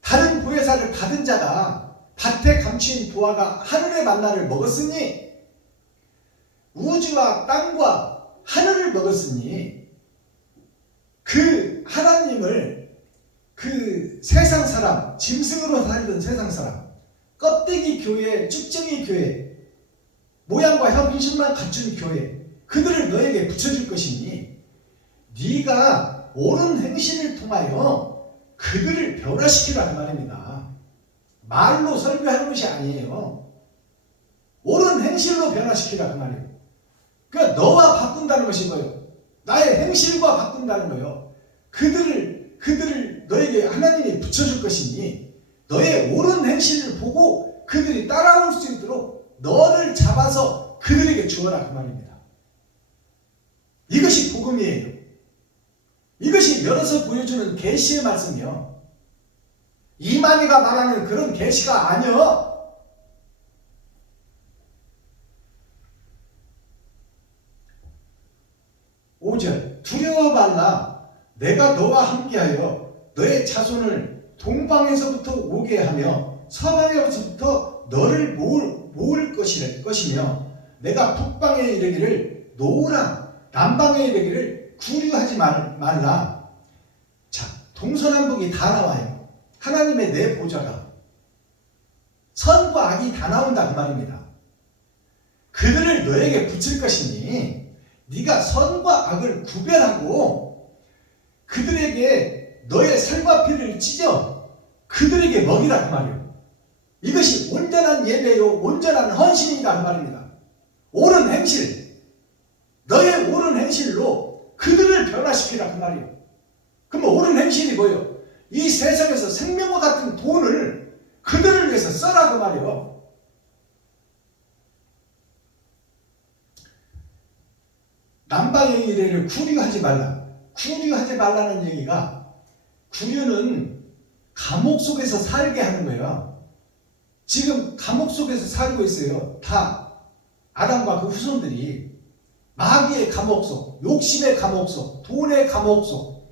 다른 보혜사를 받은 자가 밭에 감추인 부화가 하늘의 만나를 먹었으니 우주와 땅과 하늘을 먹었으니 그 하나님을 그 세상 사람, 짐승으로 살던 세상 사람, 껍데기 교회, 쭉정이 교회, 모양과 형식만 갖춘 교회, 그들을 너에게 붙여줄 것이니 네가 옳은 행실을 통하여 그들을 변화시키라 그 말입니다. 말로 설교하는 것이 아니에요. 옳은 행실로 변화시키라 그 말이에요. 그러니까 너와 바꾼다는 것이 뭐예요? 나의 행실과 바꾼다는 거예요. 그들을 너에게 하나님이 붙여줄 것이니 너의 옳은 행실을 보고 그들이 따라올 수 있도록 너를 잡아서 그들에게 주어라 그 말입니다. 이것이 복음이에요. 이것이 열어서 보여주는 계시의 말씀이요. 이만희가 말하는 그런 계시가 아니요. 5절 두려워 말라 내가 너와 함께하여 너의 자손을 동방에서부터 오게 하며 서방에서부터 너를 모을 것이며 내가 북방에 이르기를 놓으라 남방에 이르기를 구류하지 말라. 자, 동서남북이 다 나와요. 하나님의 내 보좌가 선과 악이 다 나온다 그 말입니다. 그들을 너에게 붙일 것이니 네가 선과 악을 구별하고 그들에게 너의 살과 피를 찢어 그들에게 먹이라 그 말이에요. 이것이 온전한 예배요 온전한 헌신이다 그 말입니다. 옳은 행실, 너의 옳은 행실로 그들을 변화시키라 그 말이에요. 그럼 옳은 행실이 뭐예요? 이 세상에서 생명과 같은 돈을 그들을 위해서 써라 그 말이에요. 남방의 이래를 구류하지 말라. 구류하지 말라는 얘기가 구류는 감옥 속에서 살게 하는 거예요. 지금 감옥 속에서 살고 있어요. 다 아담과 그 후손들이 마귀의 감옥 속, 욕심의 감옥 속, 돈의 감옥 속,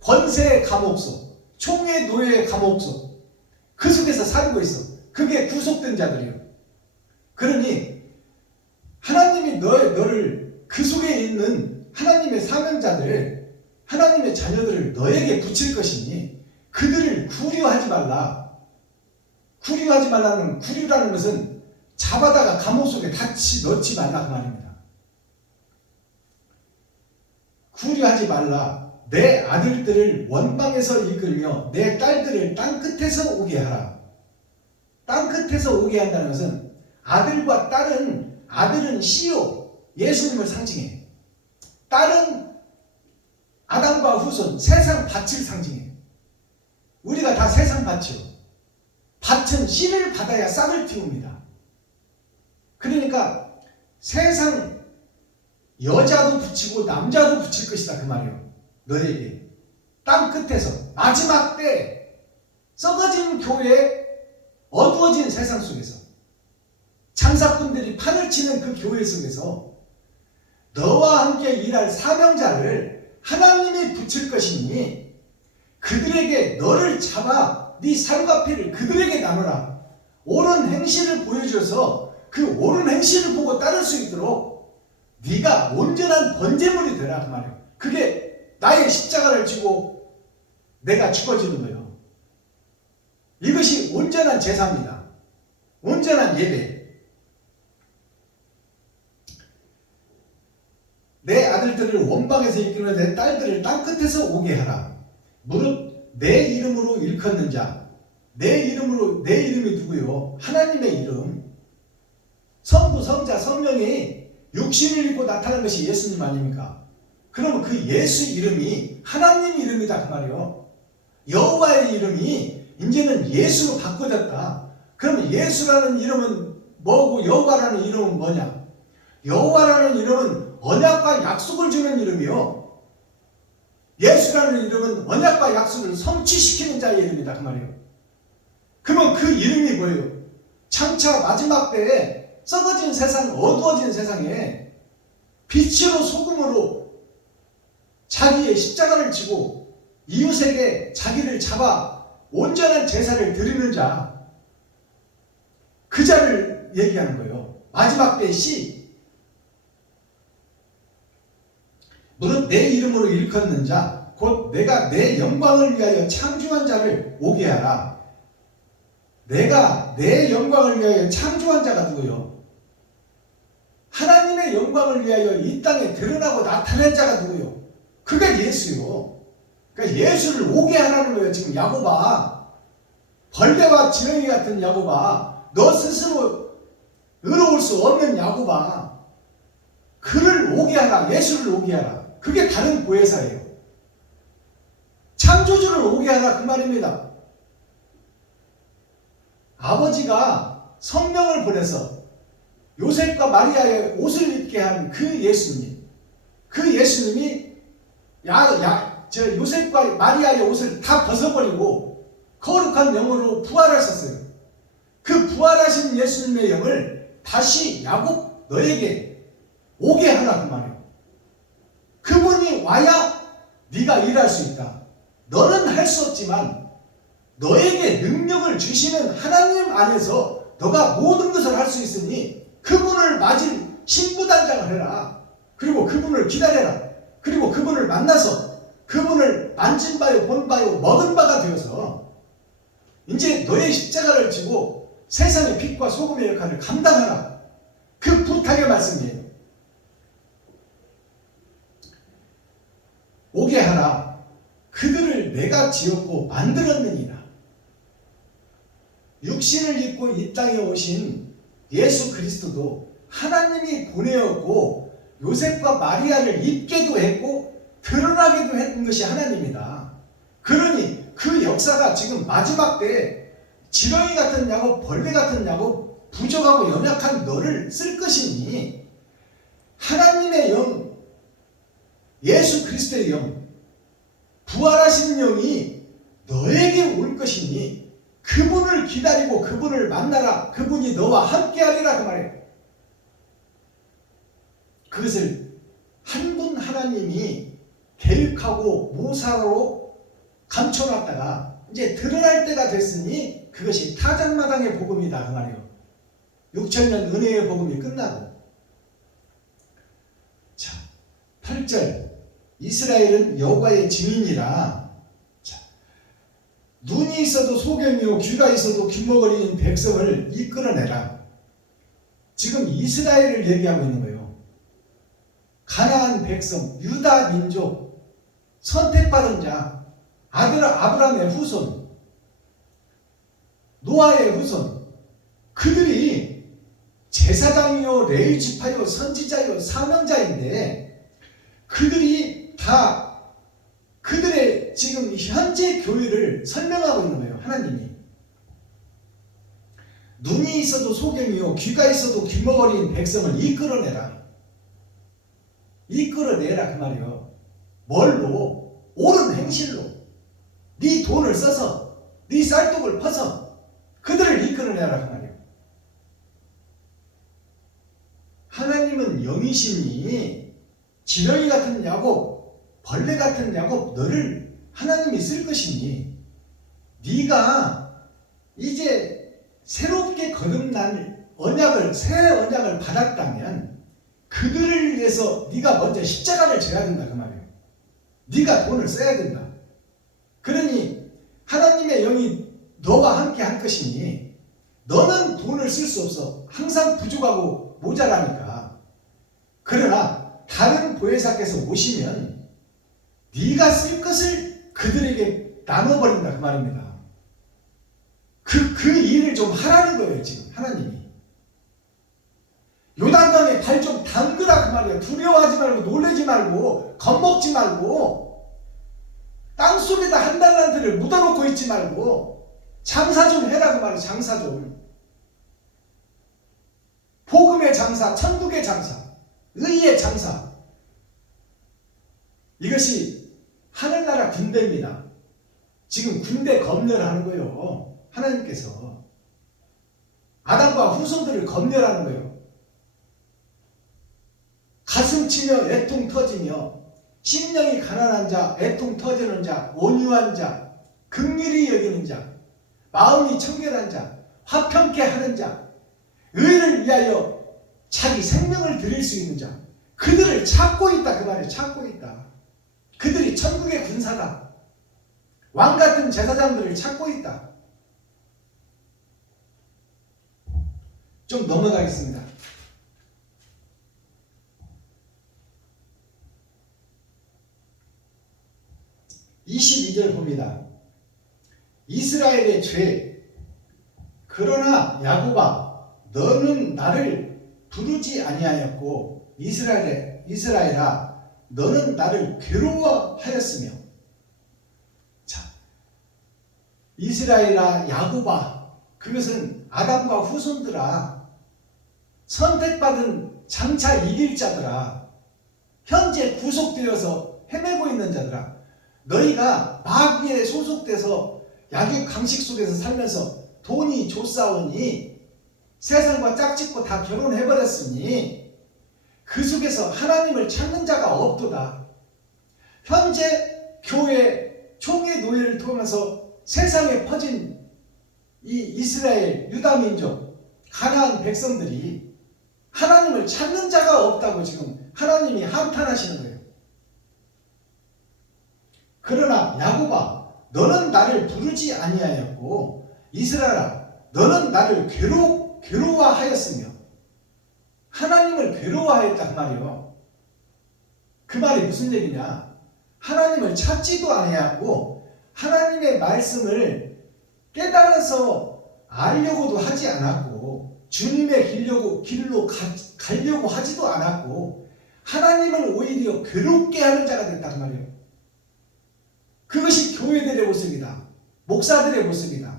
권세의 감옥 속, 총의 노예의 감옥 속, 그 속에서 살고 있어. 그게 구속된 자들이에요. 그러니 하나님이 너를 그 속에 있는 하나님의 사명자들, 하나님의 자녀들을 너에게 붙일 것이니 그들을 구류하지 말라. 구류하지 말라는 구류라는 것은 잡아다가 감옥 속에 넣지 말라 그 말입니다. 구류하지 말라. 내 아들들을 원방에서 이끌며 내 딸들을 땅끝에서 오게 하라. 땅끝에서 오게 한다는 것은 아들과 딸은 아들은 CEO 예수님을 상징해. 딸은 아담과 후손 세상 밭을 상징해. 우리가 다 세상 밭이요. 밭은 씨를 받아야 싹을 틔웁니다. 그러니까 세상 여자도 붙이고 남자도 붙일 것이다 그 말이에요. 너에게 땅끝에서 마지막 때 썩어진 교회, 어두워진 세상 속에서 장사꾼들이 판을 치는 그 교회 속에서 너와 함께 일할 사명자를 하나님이 붙일 것이니 그들에게 너를 잡아 네 살과 피를 그들에게 나누라. 옳은 행실을 보여줘서 그 옳은 행실을 보고 따를 수 있도록 네가 온전한 번제물이 되라 그 말이에요. 그게 나의 십자가를 지고 내가 죽어지는 거예요. 이것이 온전한 제사입니다. 온전한 예배. 내 아들들을 원방에서 이끌어 내 딸들을 땅끝에서 오게 하라. 무릇 내 이름으로 일컫는 자, 내 이름이 누구요? 하나님의 이름. 성부, 성자, 성령이 육신을 입고 나타난 것이 예수님 아닙니까? 그러면 그 예수 이름이 하나님 이름이다 그 말이요. 여호와의 이름이 이제는 예수로 바꿔졌다. 그러면 예수라는 이름은 뭐고 여호와라는 이름은 뭐냐? 여호와라는 이름은 언약과 약속을 주는 이름이요. 예수라는 이름은 언약과 약속을 성취시키는 자의 이름이다 그 말이에요. 그러면 그 이름이 뭐예요? 장차 마지막 때에 썩어진 세상, 어두워진 세상에 빛으로 소금으로 자기의 십자가를 지고 이웃에게 자기를 잡아 온전한 제사를 드리는 자, 그 자를 얘기하는 거예요. 마지막 때의 시. 무릇 내 이름으로 일컫는 자, 곧 내가 내 영광을 위하여 창조한 자를 오게 하라. 내가 내 영광을 위하여 창조한 자가 누구요? 하나님의 영광을 위하여 이 땅에 드러나고 나타낸 자가 누구요? 그게 예수요. 그러니까 예수를 오게 하라는 거예요. 지금 야고봐. 벌레와 지렁이 같은 야고봐. 너 스스로 의로울 수 없는 야고봐. 그를 오게 하라. 예수를 오게 하라. 그게 다른 보혜사예요. 창조주를 오게 하라 그 말입니다. 아버지가 성령을 보내서 요셉과 마리아의 옷을 입게 한 그 예수님, 그 예수님이 요셉과 마리아의 옷을 다 벗어버리고 거룩한 영으로 부활하셨어요. 그 부활하신 예수님의 영을 다시 야곱 너에게 오게 하라 그 말이에요. 그분이 와야 네가 일할 수 있다. 너는 할 수 없지만 너에게 능력을 주시는 하나님 안에서 너가 모든 것을 할 수 있으니 그분을 맞을 신부단장을 해라. 그리고 그분을 기다려라. 그리고 그분을 만나서 그분을 만진 바요 본 바요 먹은 바가 되어서 이제 너의 십자가를 지고 세상의 빛과 소금의 역할을 감당하라. 그 부탁의 말씀이에요. 오게 하라. 그들을 내가 지었고 만들었느니라. 육신을 입고 이 땅에 오신 예수 그리스도도 하나님이 보내었고 요셉과 마리아를 입게도 했고 드러나게도 했던 것이 하나님이다. 그러니 그 역사가 지금 마지막 때에 지렁이 같은 야곱, 벌레 같은 야곱, 부족하고 연약한 너를 쓸 것이니 하나님의 영, 예수 그리스도의 영, 부활하신 영이 너에게 올 것이니 그분을 기다리고 그분을 만나라. 그분이 너와 함께하리라 그 말이에요. 그것을 한 분 하나님이 계획하고 모사로 감춰놨다가 이제 드러날 때가 됐으니 그것이 타작마당의 복음이다 그 말이에요. 6,000년 은혜의 복음이 끝나고. 자, 8절 이스라엘은 여호와의 증인이라. 자, 눈이 있어도 소경이요 귀가 있어도 귀머거리는 백성을 이끌어내라. 지금 이스라엘을 얘기하고 있는 거예요. 가나안 백성, 유다 민족, 선택받은 자, 아브라함의 후손, 노아의 후손, 그들이 제사장이요 레위 지파요 선지자요 사명자인데 그들이 다 그들의 지금 현재 교회를 설명하고 있는 거예요. 하나님이 눈이 있어도 소경이요 귀가 있어도 귀머거리인 백성을 이끌어내라. 이끌어내라 그 말이요. 뭘로? 옳은 행실로. 네 돈을 써서 네 쌀떡을 퍼서 그들을 이끌어내라 그 말이요. 하나님은 영이시니 지렁이 같은 야곱, 벌레 같은 야곱 너를 하나님이 쓸 것이니 네가 이제 새롭게 거듭난 언약을 새 언약을 받았다면 그들을 위해서 네가 먼저 십자가를 져야 된다 그 말이에요. 네가 돈을 써야 된다. 그러니 하나님의 영이 너와 함께 할 것이니 너는 돈을 쓸 수 없어. 항상 부족하고 모자라니까. 그러나 다른 보혜사께서 오시면 네가 쓸 것을 그들에게 나눠버린다 그 말입니다. 그 일을 좀 하라는 거예요 지금 하나님이. 요단강에 발 좀 담그라 그 말이야. 두려워하지 말고 놀라지 말고 겁먹지 말고 땅속에다 한 달란트를 묻어놓고 있지 말고 장사 좀 해라 그 말이야. 장사 좀. 복음의 장사, 천국의 장사, 의의 장사. 이것이 하늘나라 군대입니다. 지금 군대 검열하는 거예요. 하나님께서 아담과 후손들을 검열하는 거예요. 가슴 치며 애통 터지며 심령이 가난한 자, 애통 터지는 자, 온유한 자, 긍휼히 여기는 자, 마음이 청결한 자, 화평케 하는 자, 의를 위하여 자기 생명을 드릴 수 있는 자, 그들을 찾고 있다 그 말이에요. 찾고 있다. 그들이 천국의 군사다. 왕같은 제사장들을 찾고 있다. 좀 넘어가겠습니다. 22절 봅니다. 이스라엘의 죄. 그러나 야곱아 너는 나를 부르지 아니하였고 이스라엘아 너는 나를 괴로워하였으며. 자, 이스라엘아 야곱아 그것은 아담과 후손들아, 선택받은 장차 이길 자들아, 현재 구속되어서 헤매고 있는 자들아, 너희가 마귀에 소속돼서 약육 강식 속에서 살면서 돈이 좋사오니 세상과 짝짓고 다 결혼해버렸으니 그 속에서 하나님을 찾는 자가 없도다. 현재 교회 총회 노예를 통해서 세상에 퍼진 이 이스라엘 유다민족 가나안 백성들이 하나님을 찾는 자가 없다고 지금 하나님이 한탄하시는 거예요. 그러나 야곱아 너는 나를 부르지 아니하였고 이스라엘아 너는 나를 괴로워하였으며. 하나님을 괴로워하였다 그 말이요. 그 말이 무슨 얘기냐? 하나님을 찾지도 아니하고 하나님의 말씀을 깨달아서 알려고도 하지 않았고 주님의 길로 가려고 하지도 않았고 하나님을 오히려 괴롭게 하는 자가 됐다 그 말이에요. 그것이 교회들의 모습이다. 목사들의 모습이다.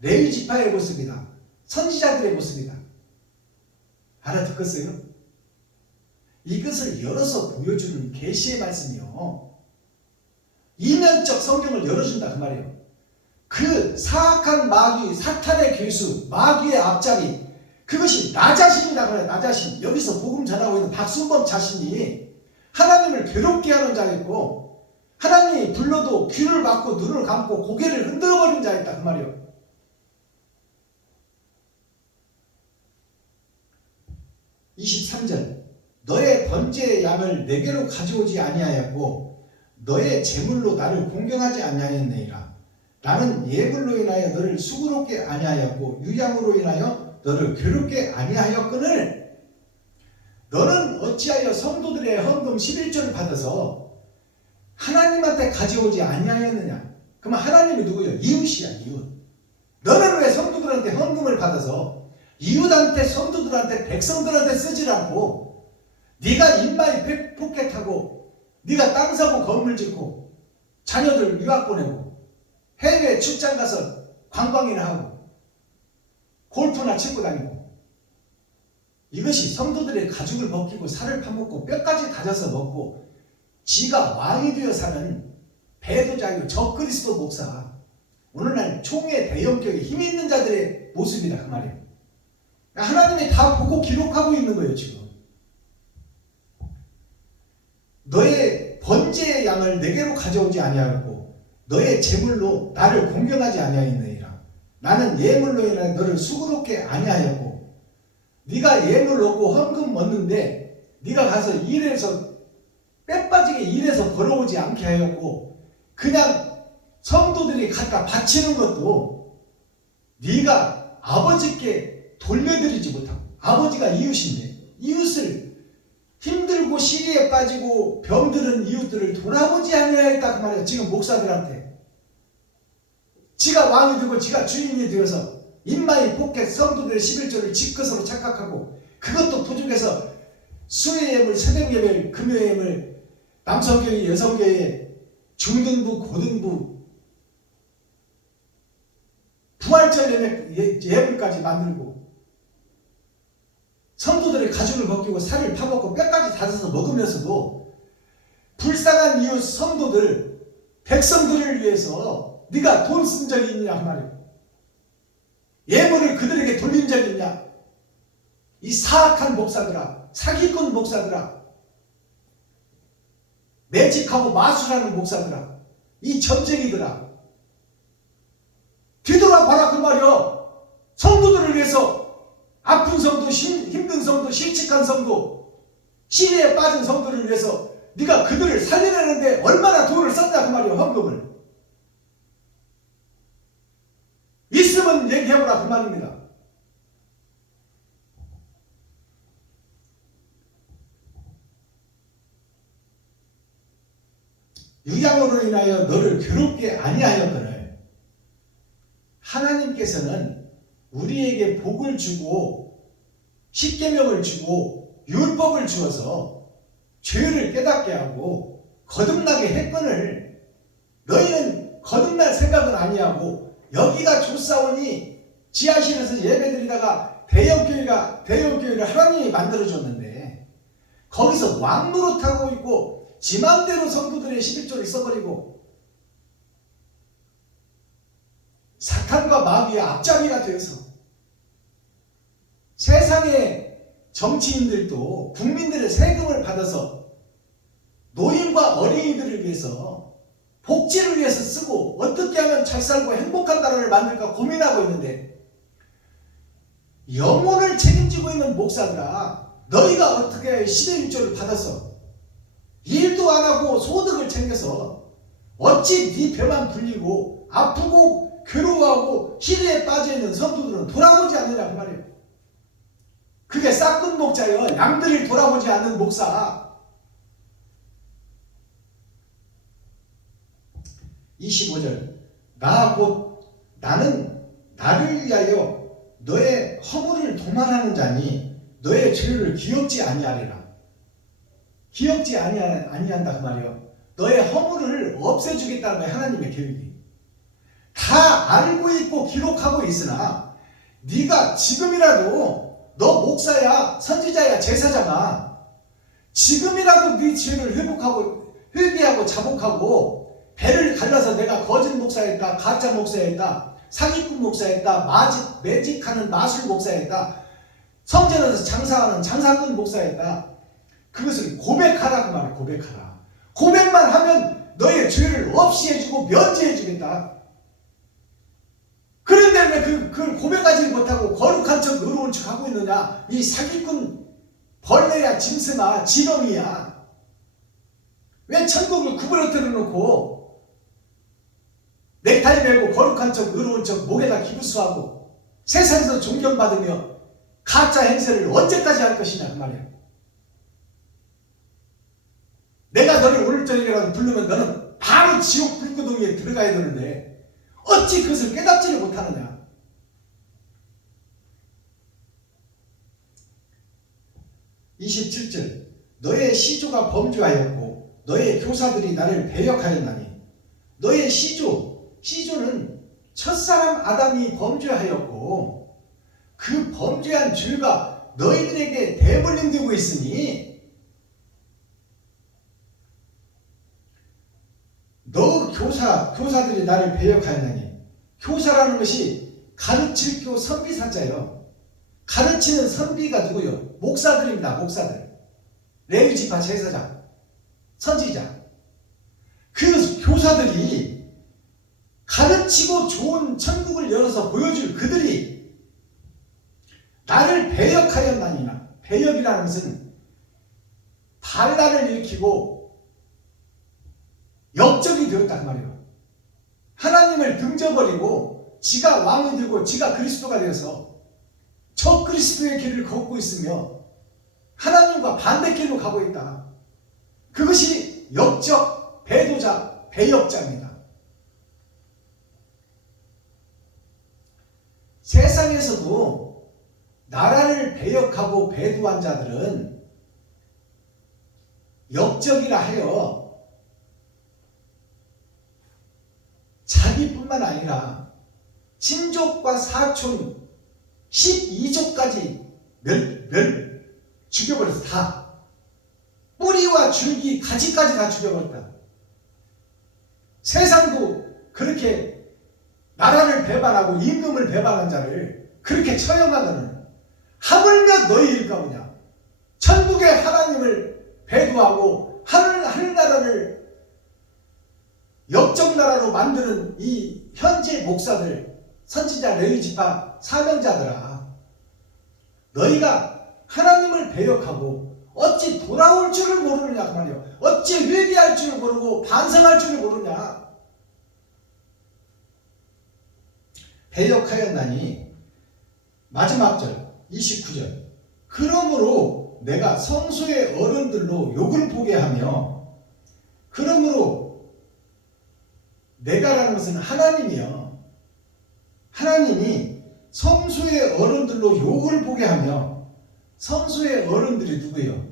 레위 지파의 모습이다. 선지자들의 모습이다. 알아듣겠어요? 이것을 열어서 보여주는 계시의 말씀이요. 이면적 성경을 열어준다 그 말이에요. 그 사악한 마귀, 사탄의 괴수, 마귀의 앞자리, 그것이 나 자신이다 그래요. 나 자신. 여기서 복음 전하고 있는 박순범 자신이 하나님을 괴롭게 하는 자였고 하나님이 불러도 귀를 막고 눈을 감고 고개를 흔들어버린 자였다 그 말이에요. (23절) 너의 번제의 양을 내게로 가져오지 아니하였고 너의 제물로 나를 공경하지 아니하였느니라. 나는 예물로 인하여 너를 수고롭게 아니하였고 유양으로 인하여 너를 괴롭게 아니하였거늘 너는 어찌하여 성도들의 헌금 11조를 받아서 하나님한테 가져오지 아니하였느냐. 그러면 하나님이 누구예요? 이웃이야. 이웃. 너는 왜 성도들한테 헌금을 받아서 이웃한테, 성도들한테, 백성들한테 쓰지 않고 네가 인마이 포켓하고 네가 땅 사고 건물 짓고 자녀들 유학 보내고 해외 출장 가서 관광이나 하고 골프나 치고 다니고 이것이 성도들의 가죽을 벗기고 살을 파먹고 뼈까지 다져서 먹고 지가 왕이 되어 사는 배도자유 적그리스도 목사, 오늘날 총회 대형격에 힘 있는 자들의 모습이다 그 말이에요. 하나님이 다 보고 기록하고 있는 거예요. 지금 너의 번제의 양을 내게로 가져오지 아니하였고 너의 제물로 나를 공경하지 아니하였느니라. 나는 예물로 인하여 너를 수고롭게 아니하였고 네가 예물 얻고 헌금 얻는데 네가 가서 일해서 빼빠지게 일해서 벌어오지 않게 하였고 그냥 성도들이 갖다 바치는 것도 네가 아버지께 돌려드리지 못하고, 아버지가 이웃인데 이웃을 힘들고 시리에 빠지고 병들은 이웃들을 돌아보지 아니하였다 그 말이에요. 지금 목사들한테 지가 왕이 되고 지가 주인이 되어서 인마이 포켓 성도들의 11조를 집 것으로 착각하고 그것도 부족해서 수요 예물, 새벽 예물, 금요 예물, 남성교회, 여성교회, 중등부, 고등부, 부활절 예물까지 만들고 성도들의 가죽을 벗기고 살을 파먹고 뼈까지 다져서 먹으면서도 불쌍한 이웃 성도들, 백성들을 위해서 네가 돈 쓴 적이 있냐 그 말이야. 예물을 그들에게 돌린 적이 있냐. 이 사악한 목사들아, 사기꾼 목사들아, 매직하고 마술하는 목사들아, 이 점쟁이들아, 뒤돌아봐라 그 말이야. 성도들을 위해서 아픈 성도, 힘든 성도, 실직한 성도, 시리에 빠진 성도를 위해서 네가 그들을 살려내는데 얼마나 돈을 썼냐 그 말이야. 헌금을 있으면 얘기해보라 그 말입니다. 유양으로 인하여 너를 괴롭게 아니하였거늘 하나님께서는 우리에게 복을 주고 십계명을 주고 율법을 주어서 죄를 깨닫게 하고 거듭나게 했거늘 너희는 거듭날 생각은 아니하고 여기가 좋사오니 지하실에서 예배드리다가 대형교회를 하나님이 만들어줬는데 거기서 왕노릇하고 있고 지 맘대로 성도들의 11조를 써버리고 사탄과 마귀의 앞잡이가 되어서 세상의 정치인들도 국민들의 세금을 받아서 노인과 어린이들을 위해서 복지를 위해서 쓰고 어떻게 하면 잘 살고 행복한 나라를 만들까 고민하고 있는데 영혼을 책임지고 있는 목사들아, 너희가 어떻게 11조를 받아서 일도 안 하고 소득을 챙겨서 어찌 네 배만 불리고 아프고 괴로워하고 시리에 빠져있는 성도들은 돌아보지 않느냐 그 말이에요. 그게 싹군 목자여, 양들을 돌아보지 않는 목사. 25절 나는 나를 위하여 너의 허물을 도말하는 자니 너의 죄를 기억지 아니하리라. 기억지 아니한다 그 말이에요. 너의 허물을 없애주겠다는 거예요. 하나님의 계획이. 다 알고 있고 기록하고 있으나 네가 지금이라도 너 목사야, 선지자야, 제사장아, 지금이라도 네 죄를 회개하고 자복하고 배를 갈라서 내가 거짓 목사였다, 가짜 목사였다, 사기꾼 목사였다, 매직하는 마술 목사였다, 성전에서 장사하는 장사꾼 목사였다. 그것을 고백하라 그 말이야. 고백하라. 고백만 하면 너의 죄를 없이 해주고 면제해 주겠다. 그런데 왜 그걸 고백하지 못하고 거룩한 척 의로운 척 하고 있느냐. 이 사기꾼 벌레야, 짐승아, 지렁이야. 왜 천국을 구부러뜨려 놓고 넥타이 메고 거룩한 척 의로운 척 목에다 기부수하고 세상에서 존경받으며 가짜 행세를 언제까지 할 것이냐 그 말이야. 내가 너를 오늘 저녁이라도 부르면 너는 바로 지옥 불구덩이에 들어가야 되는데 어찌 그것을 깨닫지를 못하느냐. (27절) 너의 시조가 범죄하였고 너의 교사들이 나를 배역하였나니. 너의 시조는 첫사람 아담이 범죄하였고 그 범죄한 죄가 너희들에게 대물림되고 있으니 너 교사들이 나를 배역하였나니. 교사라는 것이 가르칠 교 선비사자예요. 가르치는 선비가 누구요? 목사들입니다. 목사들. 레위 지파 제사장, 선지자. 그 교사들이 가르치고 좋은 천국을 열어서 보여줄 그들이 나를 배역하였나니나. 배역이라는 것은 반란을 일으키고 역적이 되었다 그 말이에요. 하나님을 등져버리고 지가 왕이 되고 지가 그리스도가 되어서 저 그리스도의 길을 걷고 있으며 하나님과 반대길로 가고 있다. 그것이 역적, 배도자, 배역자입니다. 세상에서도 나라를 배역하고 배도한 자들은 역적이라 하여 자기뿐만 아니라 친족과 사촌 12족까지 죽여버렸어. 다 뿌리와 줄기 가지까지 다 죽여버렸다. 세상도 그렇게 나라를 배반하고 임금을 배반한 자를 그렇게 처형하면은 하물며 너희일까 보냐. 천국의 하나님을 배도하고 하늘나라를 역적나라로 만드는 이 현재 목사들, 선지자, 레위지파 사명자들아, 너희가 하나님을 배역하고 어찌 돌아올 줄을 모르느냐 그 말이요. 어찌 회개할 줄을 모르고 반성할 줄을 모르냐. 배역하였나니 마지막 절 29절 그러므로 내가 성소의 어른들로 욕을 보게 하며, 그러므로 내가라는 것은 하나님이요. 하나님이 성소의 어른들로 욕을 보게 하며, 성소의 어른들이 누구예요?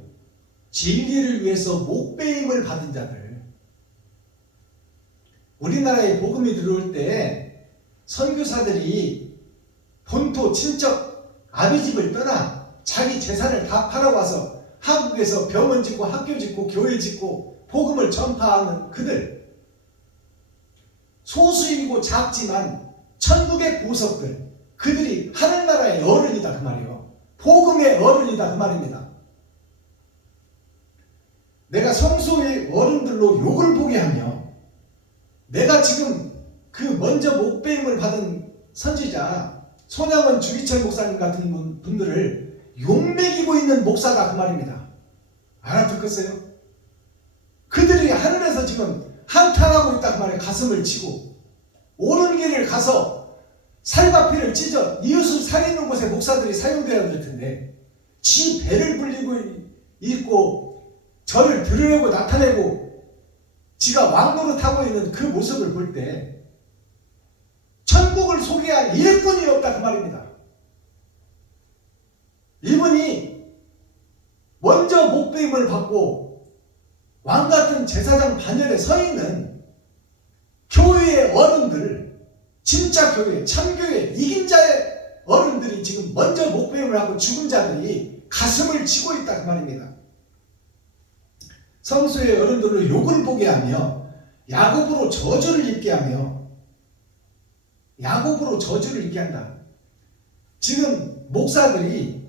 진리를 위해서 목배임을 받은 자들. 우리나라에 복음이 들어올 때 선교사들이 본토 친척 아비집을 떠나 자기 재산을 다 팔아와서 한국에서 병원 짓고 학교 짓고 교회 짓고 복음을 전파하는 그들, 소수이고 작지만 천국의 보석들, 그들이 하늘나라의 어른이다 그 말이에요. 복음의 어른이다 그 말입니다. 내가 성소의 어른들로 욕을 보게 하며, 내가 지금 그 먼저 목배임을 받은 선지자 손양원 주기철 목사님 같은 분들을 욕먹이고 있는 목사다 그 말입니다. 알아듣겠어요? 그들이 하늘에서 지금 한탄하고 있다 그 말이에요. 가슴을 치고 옳은 길을 가서 살바피를 찢어 이웃을 살리는 곳에 목사들이 사용되어야 될 텐데, 지 배를 불리고 있고 저를 들으려고 나타내고 지가 왕노릇하고 있는 그 모습을 볼 때 천국을 소개할 일꾼이 없다 그 말입니다. 이분이 먼저 목배임을 받고 왕같은 제사장 반열에 서 있는 교회의 어른들, 진짜 교회, 참교회, 이긴 자의 어른들이 지금 먼저 목배임을 하고 죽은 자들이 가슴을 치고 있다 그 말입니다. 성소의 어른들을 욕을 보게 하며 야곱으로 저주를 입게 하며, 야곱으로 저주를 입게 한다. 지금 목사들이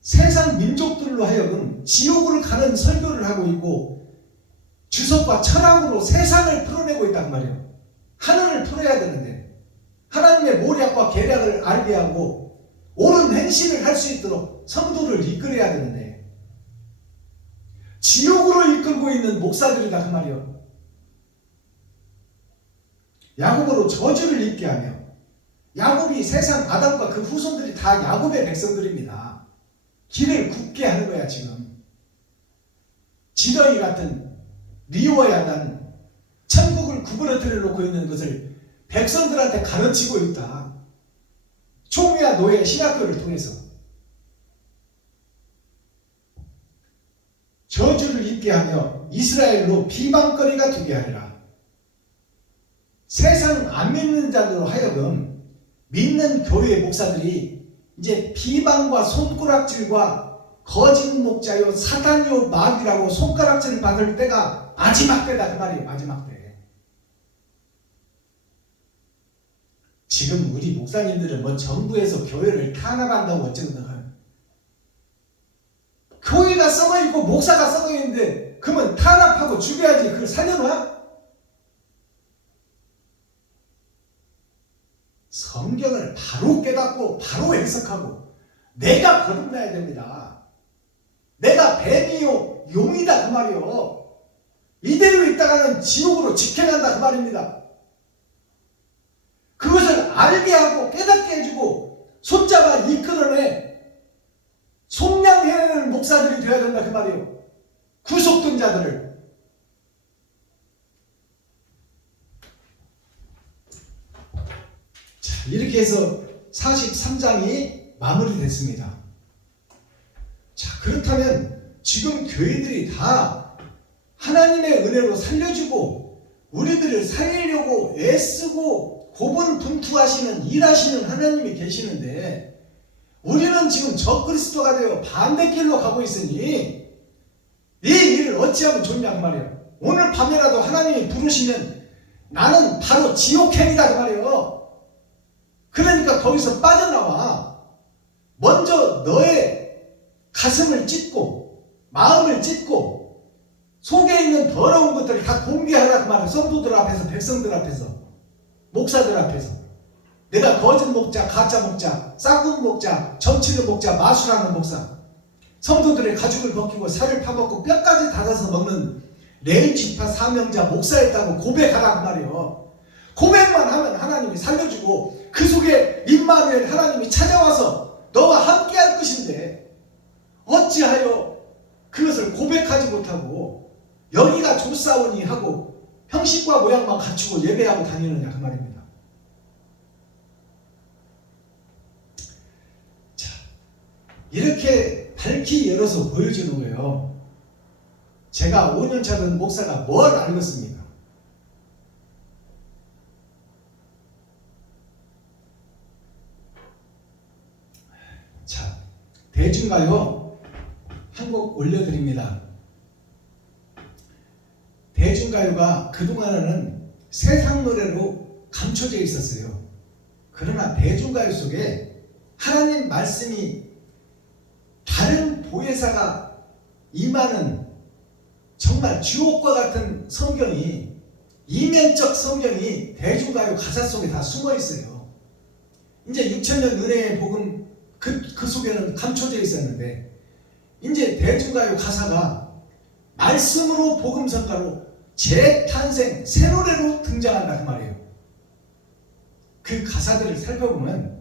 세상 민족들로 하여금 지옥을 가는 설교를 하고 있고 주석과 철학으로 세상을 풀어내고 있단 말이에요. 하늘을 풀어야 되는데 하나님의 모략과 계략을 알게 하고 옳은 행실을 할 수 있도록 성도를 이끌어야 되는데 지옥으로 이끌고 있는 목사들이다 그 말이에요. 야곱으로 저주를 입게 하며, 야곱이 세상 아담과 그 후손들이 다 야곱의 백성들입니다. 길을 굽게 하는 거야 지금. 지렁이 같은 리워야단 천국을 구부러뜨려 놓고 있는 것을 백성들한테 가르치고 있다. 총회와 노예 신학교를 통해서 저주를 입게 하며 이스라엘로 비방거리가 되게 하리라. 세상 안 믿는 자들로 하여금 믿는 교회의 목사들이 이제 비방과 손가락질과 거짓 목자요 사단요 마귀라고 손가락질을 받을 때가 마지막 때다 그 말이에요. 마지막 때. 지금 우리 목사님들은 뭐 정부에서 교회를 탄압한다고 어쩌는가. 교회가 썩어있고 목사가 썩어있는데 그러면 탄압하고 죽여야지. 그걸 살려놔? 성경을 바로 깨닫고 바로 해석하고 내가 거듭나야 됩니다. 내가 뱀이요 용이다 그 말이요. 이대로 있다가는 지옥으로 직행한다 그 말입니다. 그것을 알게 하고 깨닫게 해주고 손잡아 이끌어내 속량해내는 목사들이 되어야 된다 그 말이요. 구속된 자들을. 자, 이렇게 해서 43장이 마무리됐습니다. 자, 그렇다면 지금 교회들이 다 하나님의 은혜로 살려주고 우리들을 살리려고 애쓰고 고분분투하시는 일하시는 하나님이 계시는데 우리는 지금 적그리스도가 되어 반대길로 가고 있으니 이 일을 어찌하면 좋냐 그 말이에요. 오늘 밤에라도 하나님이 부르시면 나는 바로 지옥행이다 그 말이에요. 그러니까 거기서 빠져나와 먼저 너의 가슴을 찢고 마음을 찢고 속에 있는 더러운 것들을 다 공개하라 그 말이에요. 성도들 앞에서, 백성들 앞에서, 목사들 앞에서. 내가 거짓 목자, 가짜 목자, 싹군 목자, 점치는 목자, 마술하는 목사, 성도들의 가죽을 벗기고 살을 파먹고 뼈까지 닫아서 먹는 레위지파 사명자 목사였다고 고백하라 그 말이에요. 고백만 하면 하나님이 살려주고 그 속에 임마누엘 하나님이 찾아와서 너와 함께할 것인데 어찌하여 그것을 고백하지 못하고 여기가 좋사오니 하고 형식과 모양만 갖추고 예배하고 다니느냐 그 말입니다. 자, 이렇게 밝히 열어서 보여주는 거예요. 제가 5년차 된 목사가 뭘 알겠습니까? 자, 대중가요 한 곡 올려드립니다. 대중가요가 그동안에는 세상 노래로 감춰져 있었어요. 그러나 대중가요 속에 하나님 말씀이 다른 보혜사가 임하는 정말 주옥과 같은 성경이, 이면적 성경이 대중가요 가사 속에 다 숨어 있어요. 이제 6천년 은혜의 복음 그 속에는 감춰져 있었는데 이제 대중가요 가사가 말씀으로 복음성가로 재탄생 새 노래로 등장한다 그 말이에요. 그 가사들을 살펴보면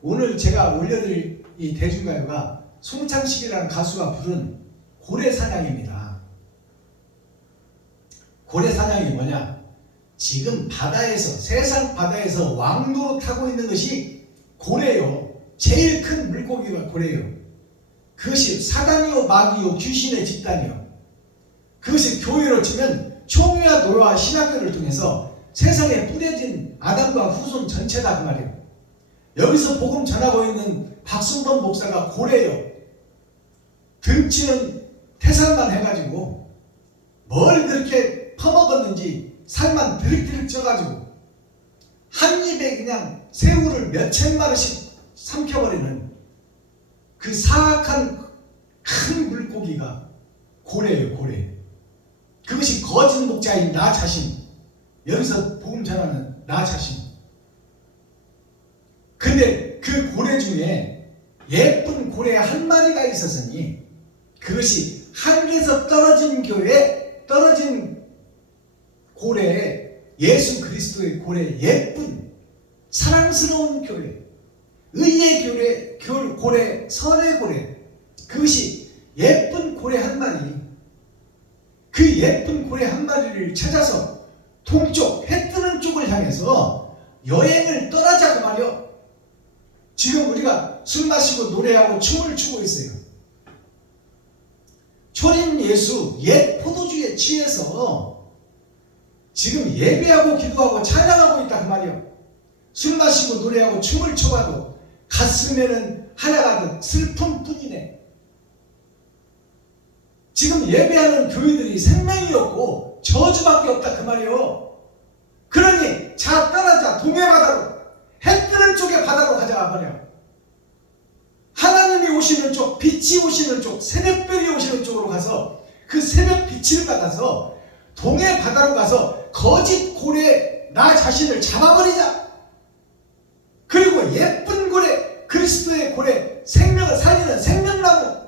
오늘 제가 올려드릴 이 대중가요가 송창식이라는 가수가 부른 고래사냥입니다. 고래사냥이 뭐냐? 지금 바다에서, 세상 바다에서 왕도로 타고 있는 것이 고래요. 제일 큰 물고기가 고래요. 그것이 사단이요 마귀요 귀신의 집단이요. 그것이 교회로 치면 총회와 노예와 신학교를 통해서 세상에 뿌려진 아담과 후손 전체다 그 말이에요. 여기서 복음 전하고 있는 박순범 목사가 고래요. 등치는 태산만 해가지고 뭘 그렇게 퍼먹었는지 살만 드릭드릭 쪄가지고 한 입에 그냥 새우를 몇천 마리씩 삼켜버리는 그 사악한 큰 물고기가 고래예요. 고래. 그것이 거짓 목자인 나 자신, 여기서 복음 전하는 나 자신. 근데 그 고래 중에 예쁜 고래 한 마리가 있었으니 그것이 하늘에서 떨어진 교회, 떨어진 고래, 예수 그리스도의 고래, 예쁜 사랑스러운 교회, 의의 고래, 선의 고래, 그것이 예쁜 고래 한 마리, 그 예쁜 고래 한 마리를 찾아서 동쪽, 해 뜨는 쪽을 향해서 여행을 떠나자 그 말이요. 지금 우리가 술 마시고 노래하고 춤을 추고 있어요. 초림 예수, 옛 포도주에 취해서 지금 예배하고 기도하고 찬양하고 있다 그 말이요. 술 마시고 노래하고 춤을 춰봐도 가슴에는 하나가 슬픔뿐이네. 지금 예배하는 교회들이 생명이 없고 저주밖에 없다 그 말이요. 그러니 자 떠나자. 동해 바다로, 해 뜨는 쪽의 바다로 가자 말이야. 하나님이 오시는 쪽, 빛이 오시는 쪽, 새벽별이 오시는 쪽으로 가서 그 새벽 빛을 받아서 동해 바다로 가서 거짓 고래 나 자신을 잡아버리자. 그리고 예쁜 고래, 그리스도의 고래, 생명을 살리는 생명나무,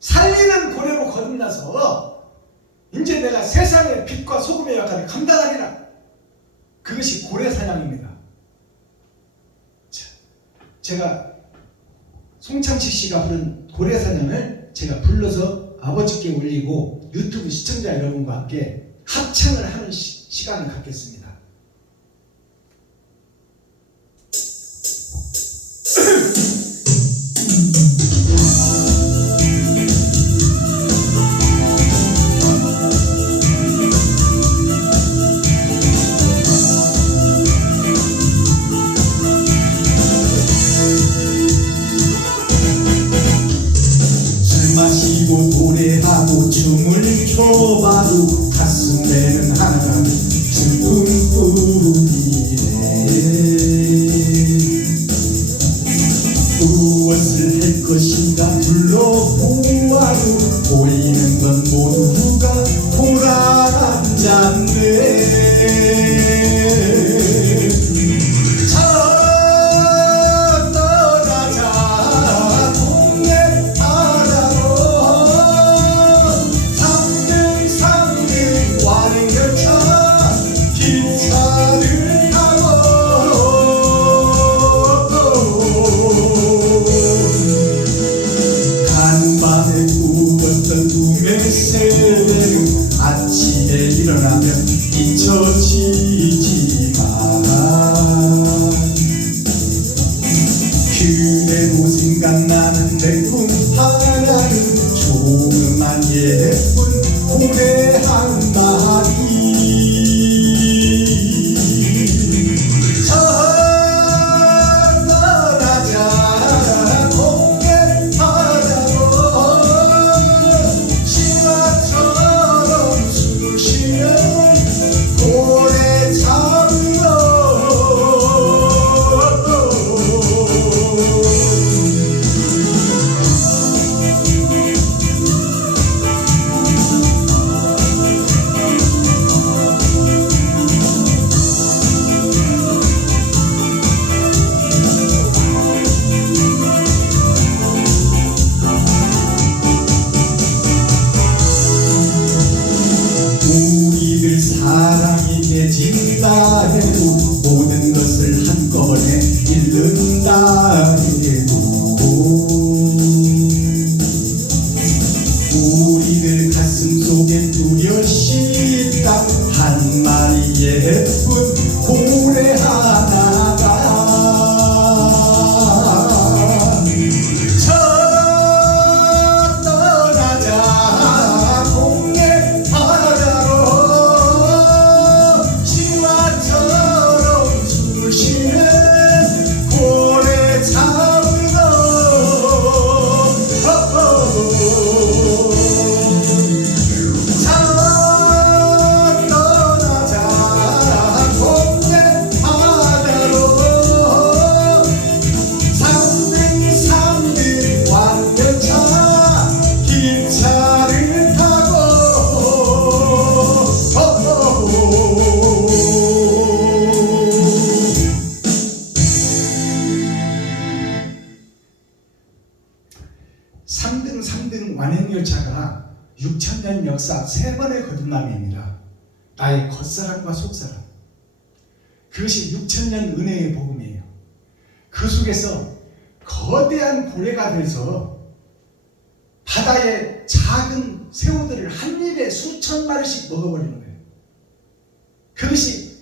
살리는 고래로 거듭나서 이제 내가 세상의 빛과 소금의 역할을 감당하리라. 그것이 고래사냥입니다. 제가 송창식 씨가 부른 고래사냥을 제가 불러서 아버지께 올리고 유튜브 시청자 여러분과 함께 합창을 하는 시간을 갖겠습니다. 예쁜 고래 하나가 떠나자 동해 바다로 신화처럼 숨을 쉬는 고래 잡으러 떠나자 동해 바다로 삼등삼등 완전차 기차를 타고 삼등 완행열차가 6,000년 역사 3번의 거듭남입니다. 나의 겉사람과 속사람, 그것이 6,000년 은혜의 복음이에요. 그 속에서 거대한 고래가 돼서 바다의 작은 새우들을 한 입에 수천 마리씩 먹어버리는 거예요. 그것이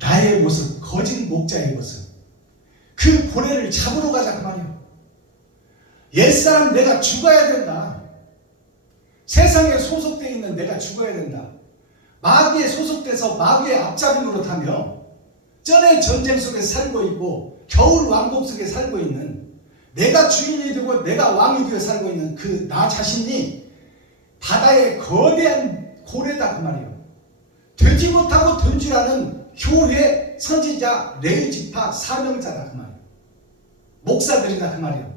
나의 모습, 거짓 목자의 모습. 그 고래를 잡으러 가자 그 말이에요. 옛사람 내가 죽어야 된다. 세상에 소속되어 있는 내가 죽어야 된다. 마귀에 소속돼서 마귀의 앞잡이 노릇하며 전에 전쟁 속에 살고 있고 겨울 왕국 속에 살고 있는 내가 주인이 되고 내가 왕이 되어 살고 있는 그 나 자신이 바다의 거대한 고래다 그 말이에요. 되지 못하고 된 줄 아는 교회 선지자 레위지파 사명자다 그 말이에요. 목사들이다 그 말이에요.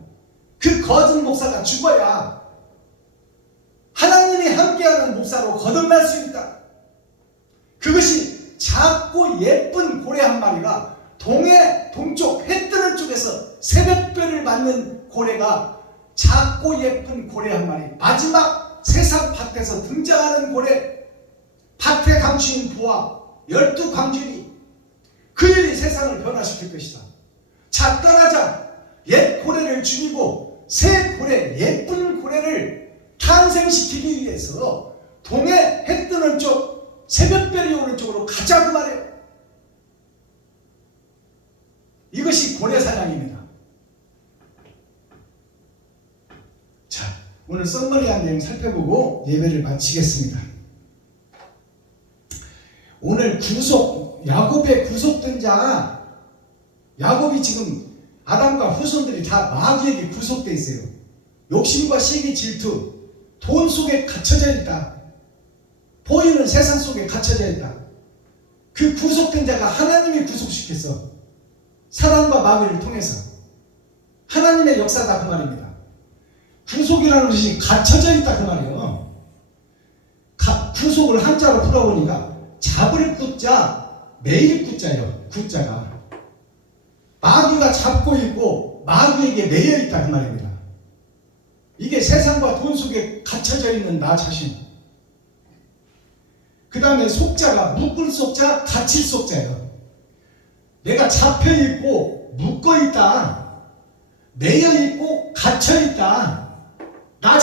그 거짓 목사가 죽어야 하나님이 함께하는 목사로 거듭날 수 있다. 그것이 작고 예쁜 고래 한 마리가 동쪽 해 뜨는 쪽에서 새벽별을 맞는 고래가 작고 예쁜 고래 한 마리, 마지막 세상 밭에서 등장하는 고래, 밭의 강주인 보아 12광주리, 그 일이 세상을 변화시킬 것이다. 자, 떠나자. 옛 고래를 죽이고 새 고래, 예쁜 고래를 탄생시키기 위해서 동해 해 뜨는 쪽, 새벽별이 오는 쪽으로 가자고 말해. 이것이 고래 사냥입니다. 자, 오늘 썸머리한 내용 살펴보고 예배를 마치겠습니다. 오늘 야곱의 구속된 자, 야곱이 지금 아담과 후손들이 다 마귀에게 구속되어 있어요. 욕심과 시기, 질투, 돈 속에 갇혀져 있다. 보이는 세상 속에 갇혀져 있다. 그 구속된 자가 하나님이 구속시켜서 사랑과 마귀를 통해서 하나님의 역사다 그 말입니다. 구속이라는 것이 갇혀져 있다 그 말이에요. 구속을 한자로 풀어보니까 잡을 구자, 매일 구자예요. 구자가 마귀가 잡고 있고 마귀에게 매여 있다 그 말입니다. 이게 세상과 돈 속에 갇혀져 있는 나 자신. 그 다음에 속자가 묶을 속자, 갇힐 속자예요. 내가 잡혀 있고 묶어 있다, 매여 있고 갇혀 있다. 나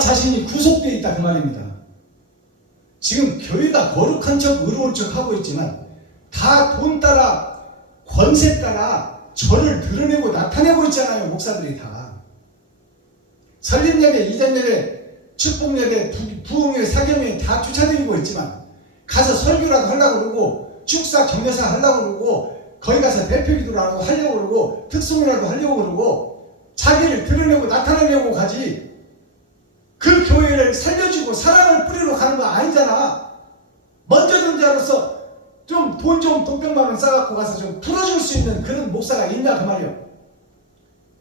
자신이 구속되어 있다 그 말입니다. 지금 교회가 거룩한 척 의로운 척 하고 있지만 다 돈 따라 권세 따라 저를 드러내고 나타내고 있잖아요. 목사들이 다 설립예배, 이전예배, 축복예배, 부흥예배, 사경예배 다 쫓아다니고 있지만 가서 설교라도 하려고 그러고 축사 경례사 하려고 그러고 거기 가서 대표기도라도 하려고 그러고 특송이라도 하려고 그러고 자기를 드러내고 나타내려고 가지 그 교회를 살려주고 사랑을 뿌리러 가는 거 아니잖아. 먼저 든 자로서 좀 돈 좀 돈병만원 싸갖고 가서 좀 풀어줄 수 있는 그런 목사가 있냐 그 말이요.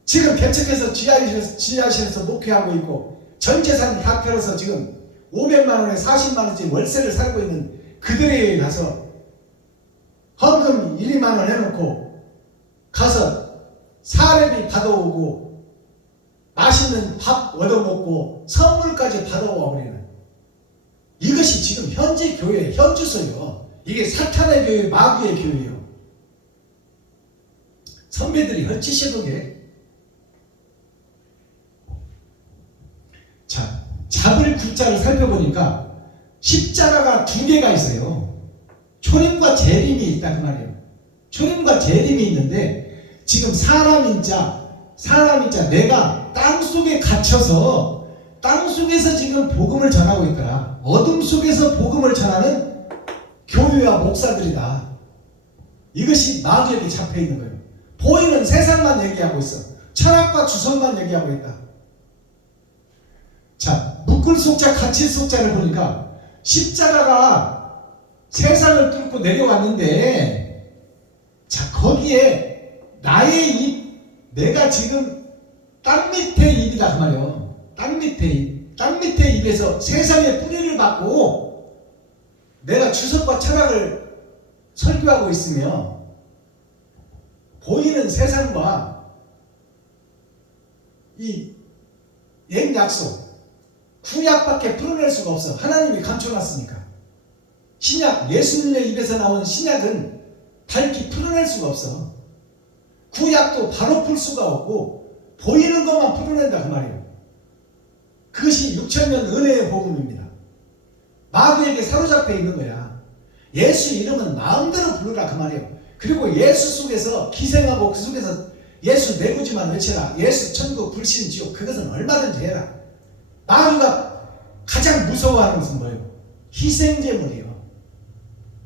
지금 개척해서 지하실에서 목회하고 있고 전 재산 다 펴서 지금 500만원에 40만원짜리 월세를 살고 있는 그들에게 가서 헌금 1, 2만원 해놓고 가서 사례비 받아오고 맛있는 밥 얻어먹고 선물까지 받아와 버리는, 이것이 지금 현재 교회의 현주소요. 이게 사탄의 교회, 마귀의 교회요. 선배들이 헐치시도게. 자, 잡을 구자를 살펴보니까 십자가가 두 개가 있어요. 초림과 재림이 있다 그 말이에요. 초림과 재림이 있는데 지금 사람인자 내가 땅속에 갇혀서 땅속에서 지금 복음을 전하고 있더라. 어둠 속에서 복음을 전하는 교회와 목사들이다. 이것이 마귀에게 잡혀 있는 거예요. 보이는 세상만 얘기하고 있어. 철학과 주선만 얘기하고 있다. 자, 묶을 속자, 갇힐 속자를 보니까 십자가가 세상을 뚫고 내려왔는데, 자, 거기에 나의 입, 내가 지금 땅 밑에 입이다 그 말이에요. 땅 밑에 입. 땅 밑에 입에서 세상의 뿌리를 받고 내가 주석과 철학을 설교하고 있으며 보이는 세상과 이 옛 약속, 구약밖에 풀어낼 수가 없어. 하나님이 감춰놨으니까. 신약, 예수님의 입에서 나온 신약은 밝히 풀어낼 수가 없어. 구약도 바로 풀 수가 없고 보이는 것만 풀어낸다 그 말이에요. 그것이 6천년 은혜의 복음입니다. 마귀에게 사로잡혀 있는 거야. 예수 이름은 마음대로 부르라 그 말이에요. 그리고 예수 속에서 기생하고 그 속에서 예수 내부지만 외쳐라. 예수 천국 불신 지옥 그것은 얼마든지 해라. 마귀가 가장 무서워하는 것은 뭐예요? 희생제물이에요.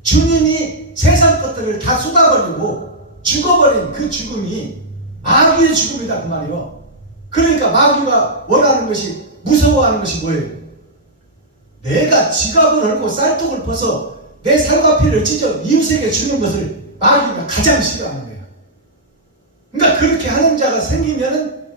주님이 세상 것들을 다 쏟아버리고 죽어버린 그 죽음이 마귀의 죽음이다 그 말이에요. 그러니까 마귀가 원하는 것이, 무서워하는 것이 뭐예요? 내가 지갑을 헐고 쌀떡을 벗어 내 살과 피를 찢어 이웃에게 주는 것을 마귀가 가장 싫어하는 거예요. 그러니까 그렇게 하는 자가 생기면은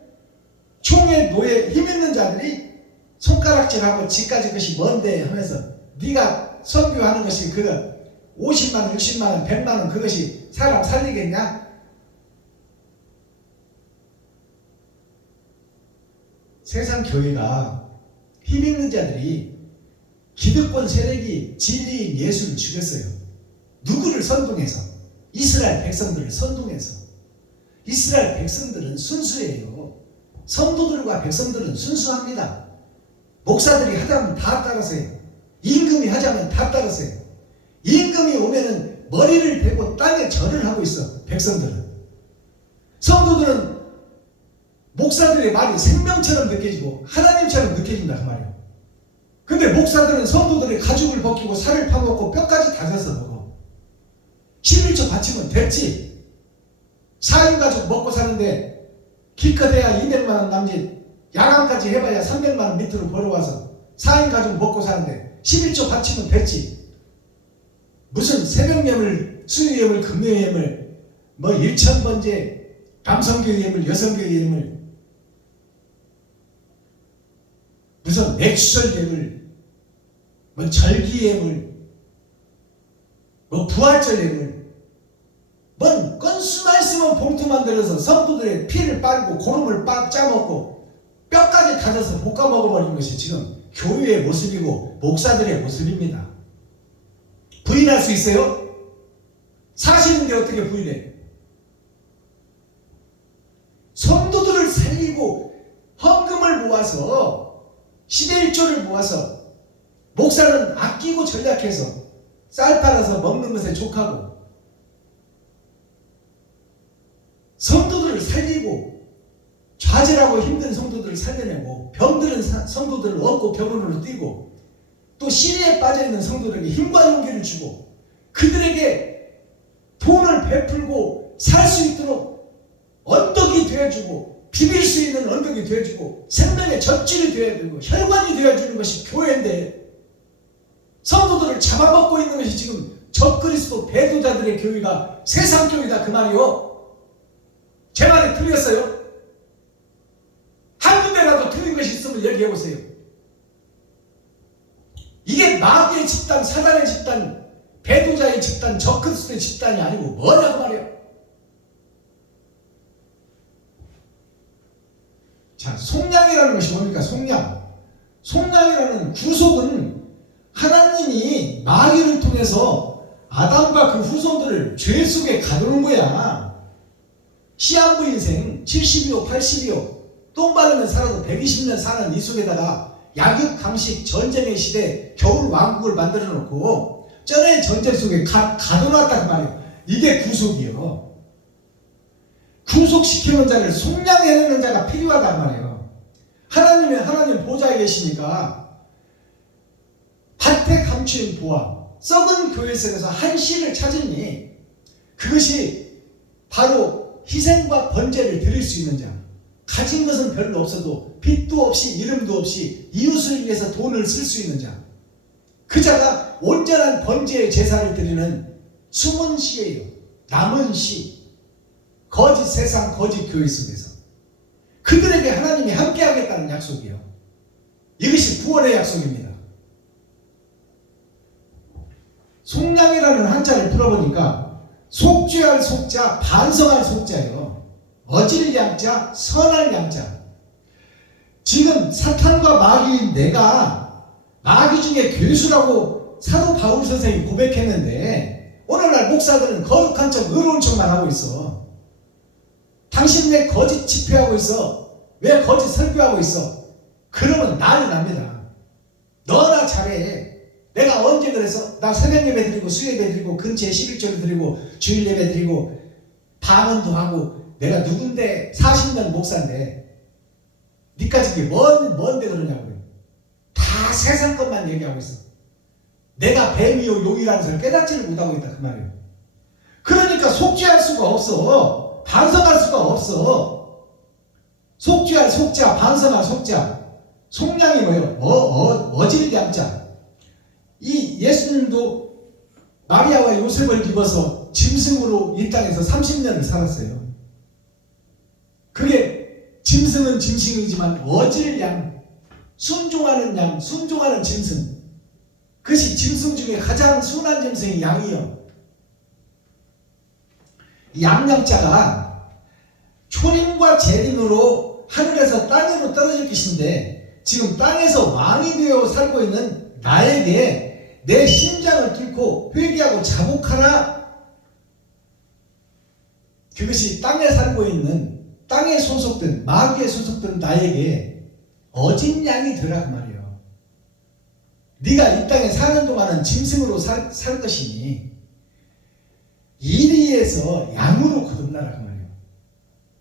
총에 노예 힘 있는 자들이 손가락질하고 지까지 것이 뭔데 하면서 네가 선교하는 것이 그 50만원, 60만원, 100만원 그것이 사람 살리겠냐? 세상 교회가 힘 있는 자들이 기득권 세력이 진리인 예수를 죽였어요. 누구를 선동해서? 이스라엘 백성들을 선동해서. 이스라엘 백성들은 순수해요. 성도들과 백성들은 순수합니다. 목사들이 하자면 다 따라서요. 임금이 하자면 다 따라서요. 임금이 오면은 머리를 대고 땅에 절을 하고 있어. 백성들은. 성도들은 목사들의 말이 생명처럼 느껴지고 하나님처럼 느껴진다 그 말이에요. 근데 목사들은 성도들의 가죽을 벗기고 살을 파먹고 뼈까지 다져서 먹어. 11조 바치면 됐지. 4인 가족 먹고 사는데 기껏해야 200만원 남짓, 야간까지 해봐야 300만원 밑으로 벌어와서 4인 가족 먹고 사는데 11조 바치면 됐지. 무슨 새벽예물, 수요예물, 금요예물, 뭐 일천번제, 남성교회 예물, 여성교회 예물, 무슨 맥수절 예물, 뭐 절기 예물, 뭐 부활절 예물, 뭔 건수만 있으면 봉투 만들어서 성도들의 피를 빨고 고름을 짜먹고 뼈까지 다져서 볶아 먹어버린 것이 지금 교회의 모습이고 목사들의 모습입니다. 부인할 수 있어요? 사실인데 어떻게 부인해? 성도들을 살리고 헌금을 모아서 10의 1조를 모아서 목사는 아끼고 전략해서 쌀 팔아서 먹는 것에 족하고 성도들을 살리고 좌절하고 힘든 성도들을 살려내고 병들은 성도들을 얻고 병원으로 뛰고 또 시리에 빠져있는 성도들에게 힘과 용기를 주고 그들에게 돈을 베풀고 살 수 있도록 언덕이 되어주고 비빌 수 있는 언덕이 되어주고 생명의 젖줄이 되어주고 혈관이 되어주는 것이 교회인데 성도들을 잡아먹고 있는 것이 지금 적그리스도 배도자들의 교회가 세상 교회다 그 말이요. 제 말이 틀렸어요? 한 군데라도 틀린 것이 있으면 얘기해보세요. 이게 마귀의 집단, 사단의 집단, 배도자의 집단, 적그리스도의 집단이 아니고 뭐냐고 말이에요. 자, 속량이라는 것이 뭡니까? 속량. 속량이라는 구속은 하나님이 마귀를 통해서 아담과 그 후손들을 죄 속에 가두는 거야. 시한부 인생 70이요 80이요 똥 바르면 살아도 120년 사는 이 속에다가 약육 강식 전쟁의 시대 겨울 왕국을 만들어 놓고 전에 전쟁 속에 가둬놨단 말이에요. 이게 구속이요. 구속시키는 자를 속량해내는 자가 필요하단 말이에요. 하나님이 하나님 보좌에 계시니까 밭에 감추인 보화, 썩은 교회 속에서 한 씨를 찾으니 그것이 바로 희생과 번제를 드릴 수 있는 자. 가진 것은 별로 없어도 빚도 없이 이름도 없이 이웃을 위해서 돈을 쓸 수 있는 자. 그 자가 온전한 번제의 제사를 드리는 숨은 씨예요. 남은 씨. 거짓 세상, 거짓 교회 속에서. 그들에게 하나님이 함께 하겠다는 약속이요. 이것이 구원의 약속입니다. 속량이라는 한자를 풀어보니까 속죄할 속자, 반성할 속자예요. 어질 양자, 선할 양자. 지금 사탄과 마귀인 내가 마귀 중에 괴수라고 사도 바울 선생이 고백했는데 오늘날 목사들은 거룩한 척 의로운 척만 하고 있어. 당신 왜 거짓 집회하고 있어? 왜 거짓 설교하고 있어? 그러면 난리 납니다. 너나 잘해. 내가 언제 그래서 나 새벽 예배 드리고 수예배 드리고 근처에 11조를 드리고 주일 예배 드리고 방언도 하고 내가 누군데 40년 목사인데 니까지 이게 뭔데 그러냐고요. 다 세상 것만 얘기하고 있어. 내가 뱀이요 용이라는 것을 깨닫지를 못하고 있다 그 말이에요. 그러니까 속죄할 수가 없어. 반성할 수가 없어. 속죄할 속자, 반성할 속자. 속량이 뭐예요? 어질 양자. 이 예수님도 마리아와 요셉을 입어서 짐승으로 이 땅에서 30년을 살았어요. 그게 짐승은 짐승이지만 어질 양, 순종하는 양, 순종하는 짐승. 그것이 짐승 중에 가장 순한 짐승이 양이요. 이 양양자가 초림과 재림으로 하늘에서 땅으로 떨어질 것인데 지금 땅에서 왕이 되어 살고 있는 나에게 내 심장을 뚫고 회개하고 자복하라. 그것이 땅에 살고 있는 땅에 소속된 마귀에 소속된 나에게 어진 양이 되라 그 말이에요. 네가 이 땅에 사는 동안은 짐승으로 살 것이니 이리에서 양으로 거듭나라 그 말이에요.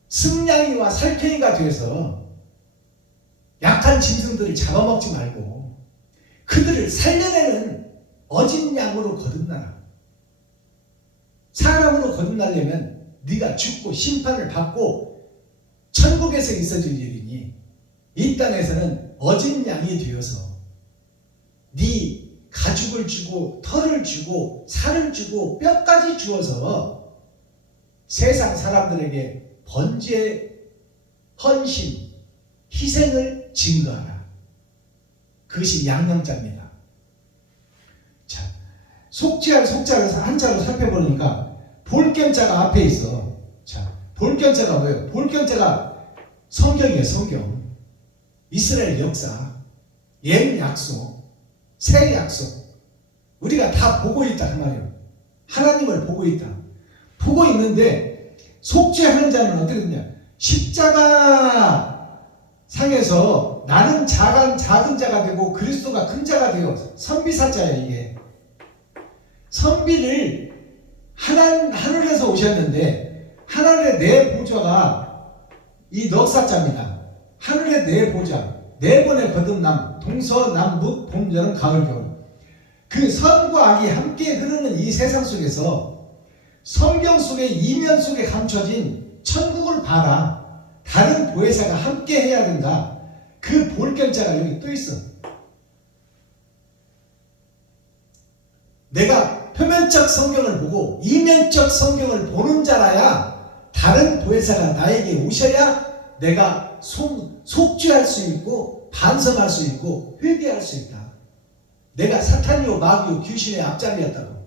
승냥이와 살쾡이가 되어서 약한 짐승들을 잡아먹지 말고 그들을 살려내는 어진 양으로 거듭나라. 사람으로 거듭나려면 네가 죽고 심판을 받고 천국에서 있어질 일이니 이 땅에서는 어진 양이 되어서 네 가죽을 주고 털을 주고 살을 주고 뼈까지 주어서 세상 사람들에게 번제, 헌신, 희생을 증거하라. 그것이 양양자입니다. 자, 속죄할 속자를 한자로 살펴보니까 볼견자가 앞에 있어. 자, 볼견자가 뭐예요? 볼견자가 성경이에요. 성경. 이스라엘 역사, 옛 약속, 새 약속. 우리가 다 보고 있다 그 말이에요. 하나님을 보고 있다. 보고 있는데 속죄하는 자는 어떻게 되냐? 십자가 상에서 나는 작은 자가 되고 그리스도가 큰 자가 되어 선비사자예요. 이게 선비를 하늘에서 오셨는데 하늘의 네 보좌가 이 넉사자입니다. 하늘의 네 보좌, 네 번의 거듭남, 동서남북, 봄, 여름, 가을, 겨울. 그 선과 악이 함께 흐르는 이 세상 속에서 성경 속에 이면 속에 감춰진 천국을 봐라. 다른 보혜사가 함께 해야 된다. 그 볼견자가 여기 또 있어. 내가 표면적 성경을 보고 이면적 성경을 보는 자라야 다른 보혜사가 나에게 오셔야 내가 속죄할 수 있고 반성할 수 있고 회개할 수 있다. 내가 사탄이요 마귀요 귀신의 앞잡이였다고,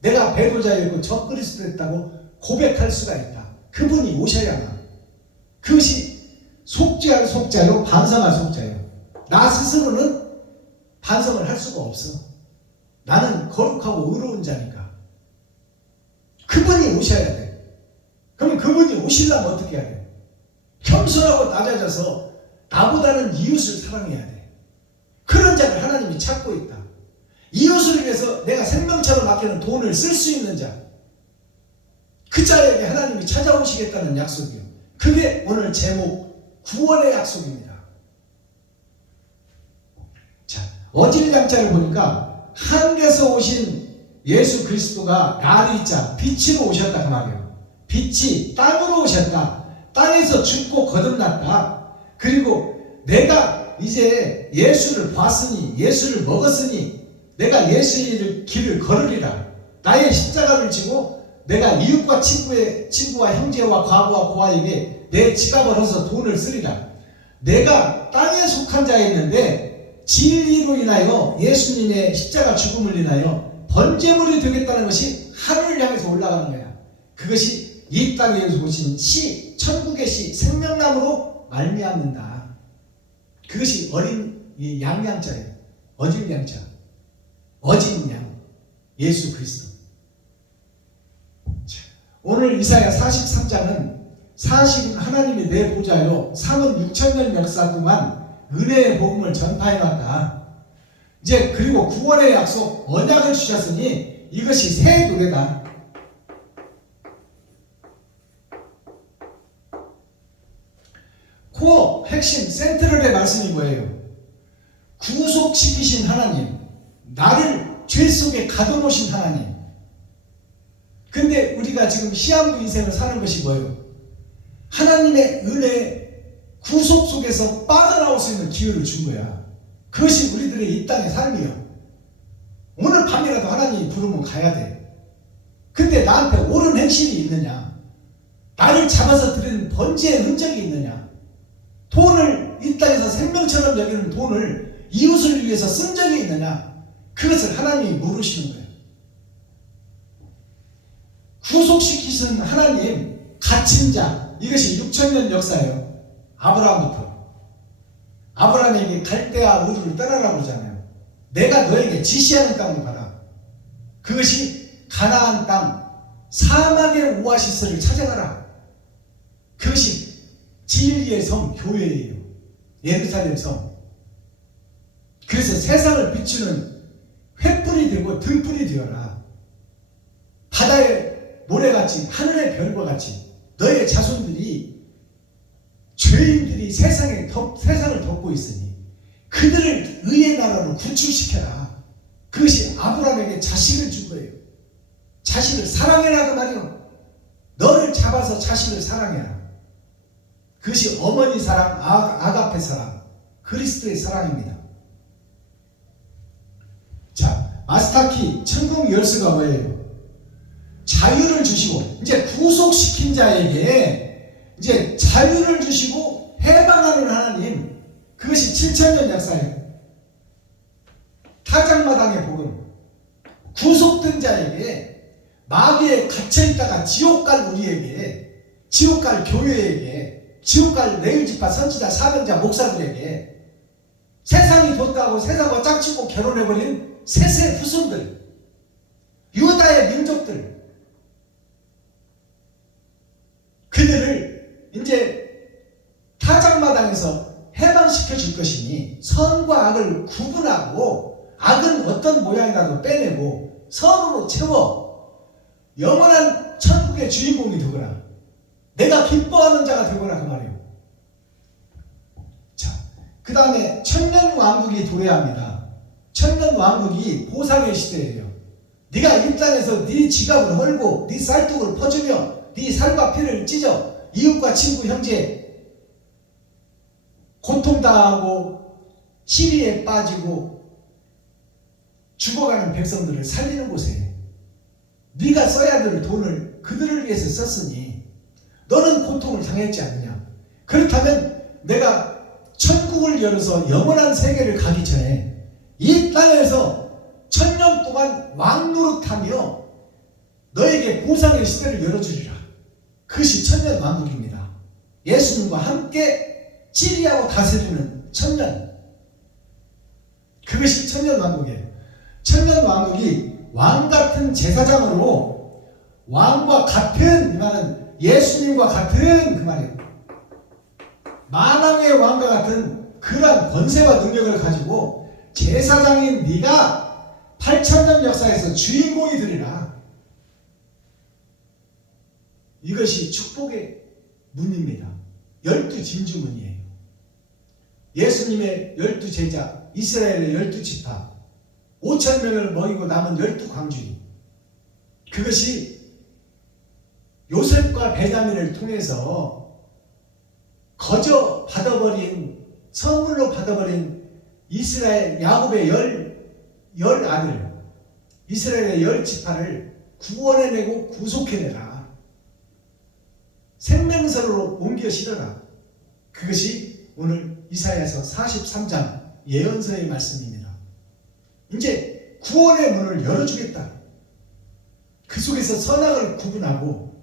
내가 배도자였고 적그리스도였다고 고백할 수가 있다. 그분이 오셔야만. 그것이 속죄할 속자요 반성할 속자예요. 나 스스로는 반성을 할 수가 없어. 나는 거룩하고 의로운 자니까. 그분이 오셔야 돼. 그럼 그분이 오시려면 어떻게 해야 돼? 겸손하고 낮아져서 나보다는 이웃을 사랑해야 돼. 그런 자를 하나님이 찾고 있다. 이웃을 위해서 내가 생명처럼 아끼는 돈을 쓸 수 있는 자, 그 자에게 하나님이 찾아오시겠다는 약속이요. 그게 오늘 제목 구원의 약속입니다. 자, 어질량자를 보니까 하늘에서 오신 예수 그리스도가 라리자, 빛으로 오셨다 그 말이에요. 빛이 땅으로 오셨다. 땅에서 죽고 거듭났다. 그리고 내가 이제 예수를 봤으니, 예수를 먹었으니 내가 예수의 길을 걸으리라. 나의 십자가를 지고 내가 이웃과 친구와 형제와 과부와 고아에게 내 지갑을 얻어서 돈을 쓰리라. 내가 땅에 속한 자였는데 진리로 인하여 예수님의 십자가 죽음을 인하여 번제물이 되겠다는 것이 하늘을 향해서 올라가는 거야. 그것이 이 땅에서 오신 씨, 천국의 씨, 생명나무로 말미암는다. 그것이 어린 양양자예요. 어진 양자, 어진 양, 예수 그리스도. 오늘 이사야 43장은 하나님이 내 보좌요 3은 6천년 역사 동안 은혜의 복음을 전파해왔다. 이제 그리고 구원의 약속 언약을 주셨으니 이것이 새 노래다. 코어 핵심 센트럴의 말씀이 뭐예요? 구속시키신 하나님, 나를 죄 속에 가둬놓으신 하나님. 근데 우리가 지금 시한부 인생을 사는 것이 뭐예요? 하나님의 은혜, 구속 속에서 빠져나올 수 있는 기회를 준 거야. 그것이 우리들의 이 땅의 삶이요. 오늘 밤이라도 하나님이 부르면 가야 돼. 근데 나한테 옳은 행실이 있느냐? 나를 잡아서 드리는 번제의 흔적이 있느냐? 돈을 이 땅에서 생명처럼 여기는 돈을 이웃을 위해서 쓴 적이 있느냐? 그것을 하나님이 물으시는 거예요. 구속시키신 하나님, 갇힌 자, 이것이 6천년 역사예요. 아브라함부터. 아브라함에게 갈대아 우르를 떠나라고 그러잖아요. 내가 너에게 지시하는 땅을 가라. 그것이 가나안 땅, 사막의 오아시스를 찾아가라. 그것이 진리의 성, 교회예요. 예루살렘 성. 그래서 세상을 비추는 횃불이 되고 등불이 되어라. 바다의 모래같이, 하늘의 별과 같이 너의 자손들이, 죄인들이 세상을 덮고 있으니 그들을 의의 나라로 구출시켜라. 그것이 아브라함에게 자식을 준 거예요. 자식을 사랑해라 그 말이요. 너를 잡아서 자식을 사랑해라. 그것이 어머니 사랑, 아가페 사랑, 그리스도의 사랑입니다. 자, 마스터키 천국 열쇠가 뭐예요? 자유를 주시고, 이제 구속시킨 자에게 이제 자유를 주시고 해방하는 하나님, 그것이 7천년 역사예요. 타작마당의 복음, 구속된 자에게, 마귀에 갇혀있다가 지옥 갈 우리에게, 지옥 갈 교회에게, 지옥 갈 레일지파 선지자 사명자 목사들에게, 세상이 뒀다고 세상과 짝짓고 결혼해버린 셋의 후손들, 유다의 민족들, 그들을 이제 타작마당에서 해방시켜 줄 것이니 선과 악을 구분하고 악은 어떤 모양이라도 빼내고 선으로 채워 영원한 천국의 주인공이 되거라. 내가 기뻐하는 자가 되거라 그 말이에요. 자, 그 다음에 천년왕국이 도래합니다. 천년왕국이 보상의 시대예요. 네가 이 땅에서 네 지갑을 헐고 네 쌀떡을 퍼주며 네 살과 피를 찢어 이웃과 친구 형제 고통당하고 시리에 빠지고 죽어가는 백성들을 살리는 곳에 네가 써야 될 돈을 그들을 위해서 썼으니 너는 고통을 당했지 않느냐. 그렇다면 내가 천국을 열어서 영원한 세계를 가기 전에 이 땅에서 천년 동안 왕노릇하며 너에게 보상의 시대를 열어주리라. 그것이 천년왕국입니다. 예수님과 함께 치리하고 다스리는 천년, 그것이 천년왕국이에요. 천년왕국이 왕같은 제사장으로 왕과 같은, 이 말은 예수님과 같은 그 말이에요. 만왕의 왕과 같은 그러한 권세와 능력을 가지고 제사장인 네가 8,000년 역사에서 주인공이 되리라. 이것이 축복의 문입니다. 12진주문이에요. 예수님의 12제자, 이스라엘의 12지파, 5,000명을 먹이고 남은 12광주리, 그것이 요셉과 베냐민을 통해서 거저 받아버린, 선물로 받아버린 이스라엘 야곱의 열 아들, 이스라엘의 10지파를 구원해내고 구속해내라. 생명서로 옮겨 실어라. 그것이 오늘 이사야서 43장 예언서의 말씀입니다. 이제 구원의 문을 열어주겠다. 그 속에서 선악을 구분하고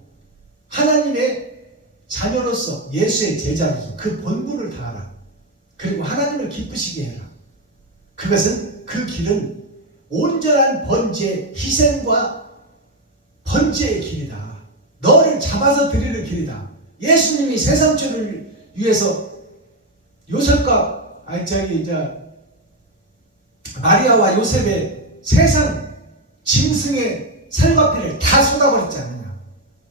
하나님의 자녀로서, 예수의 제자로서 그 본분을 다하라. 그리고 하나님을 기쁘시게 해라. 그것은, 그 길은 온전한 번제, 희생과 번제의 길이다. 너를 잡아서 드리는 길이다. 예수님이 세상죄를 위해서 요셉과 마리아와 요셉의 세상 짐승의 살과 피를 다 쏟아버렸지 않느냐.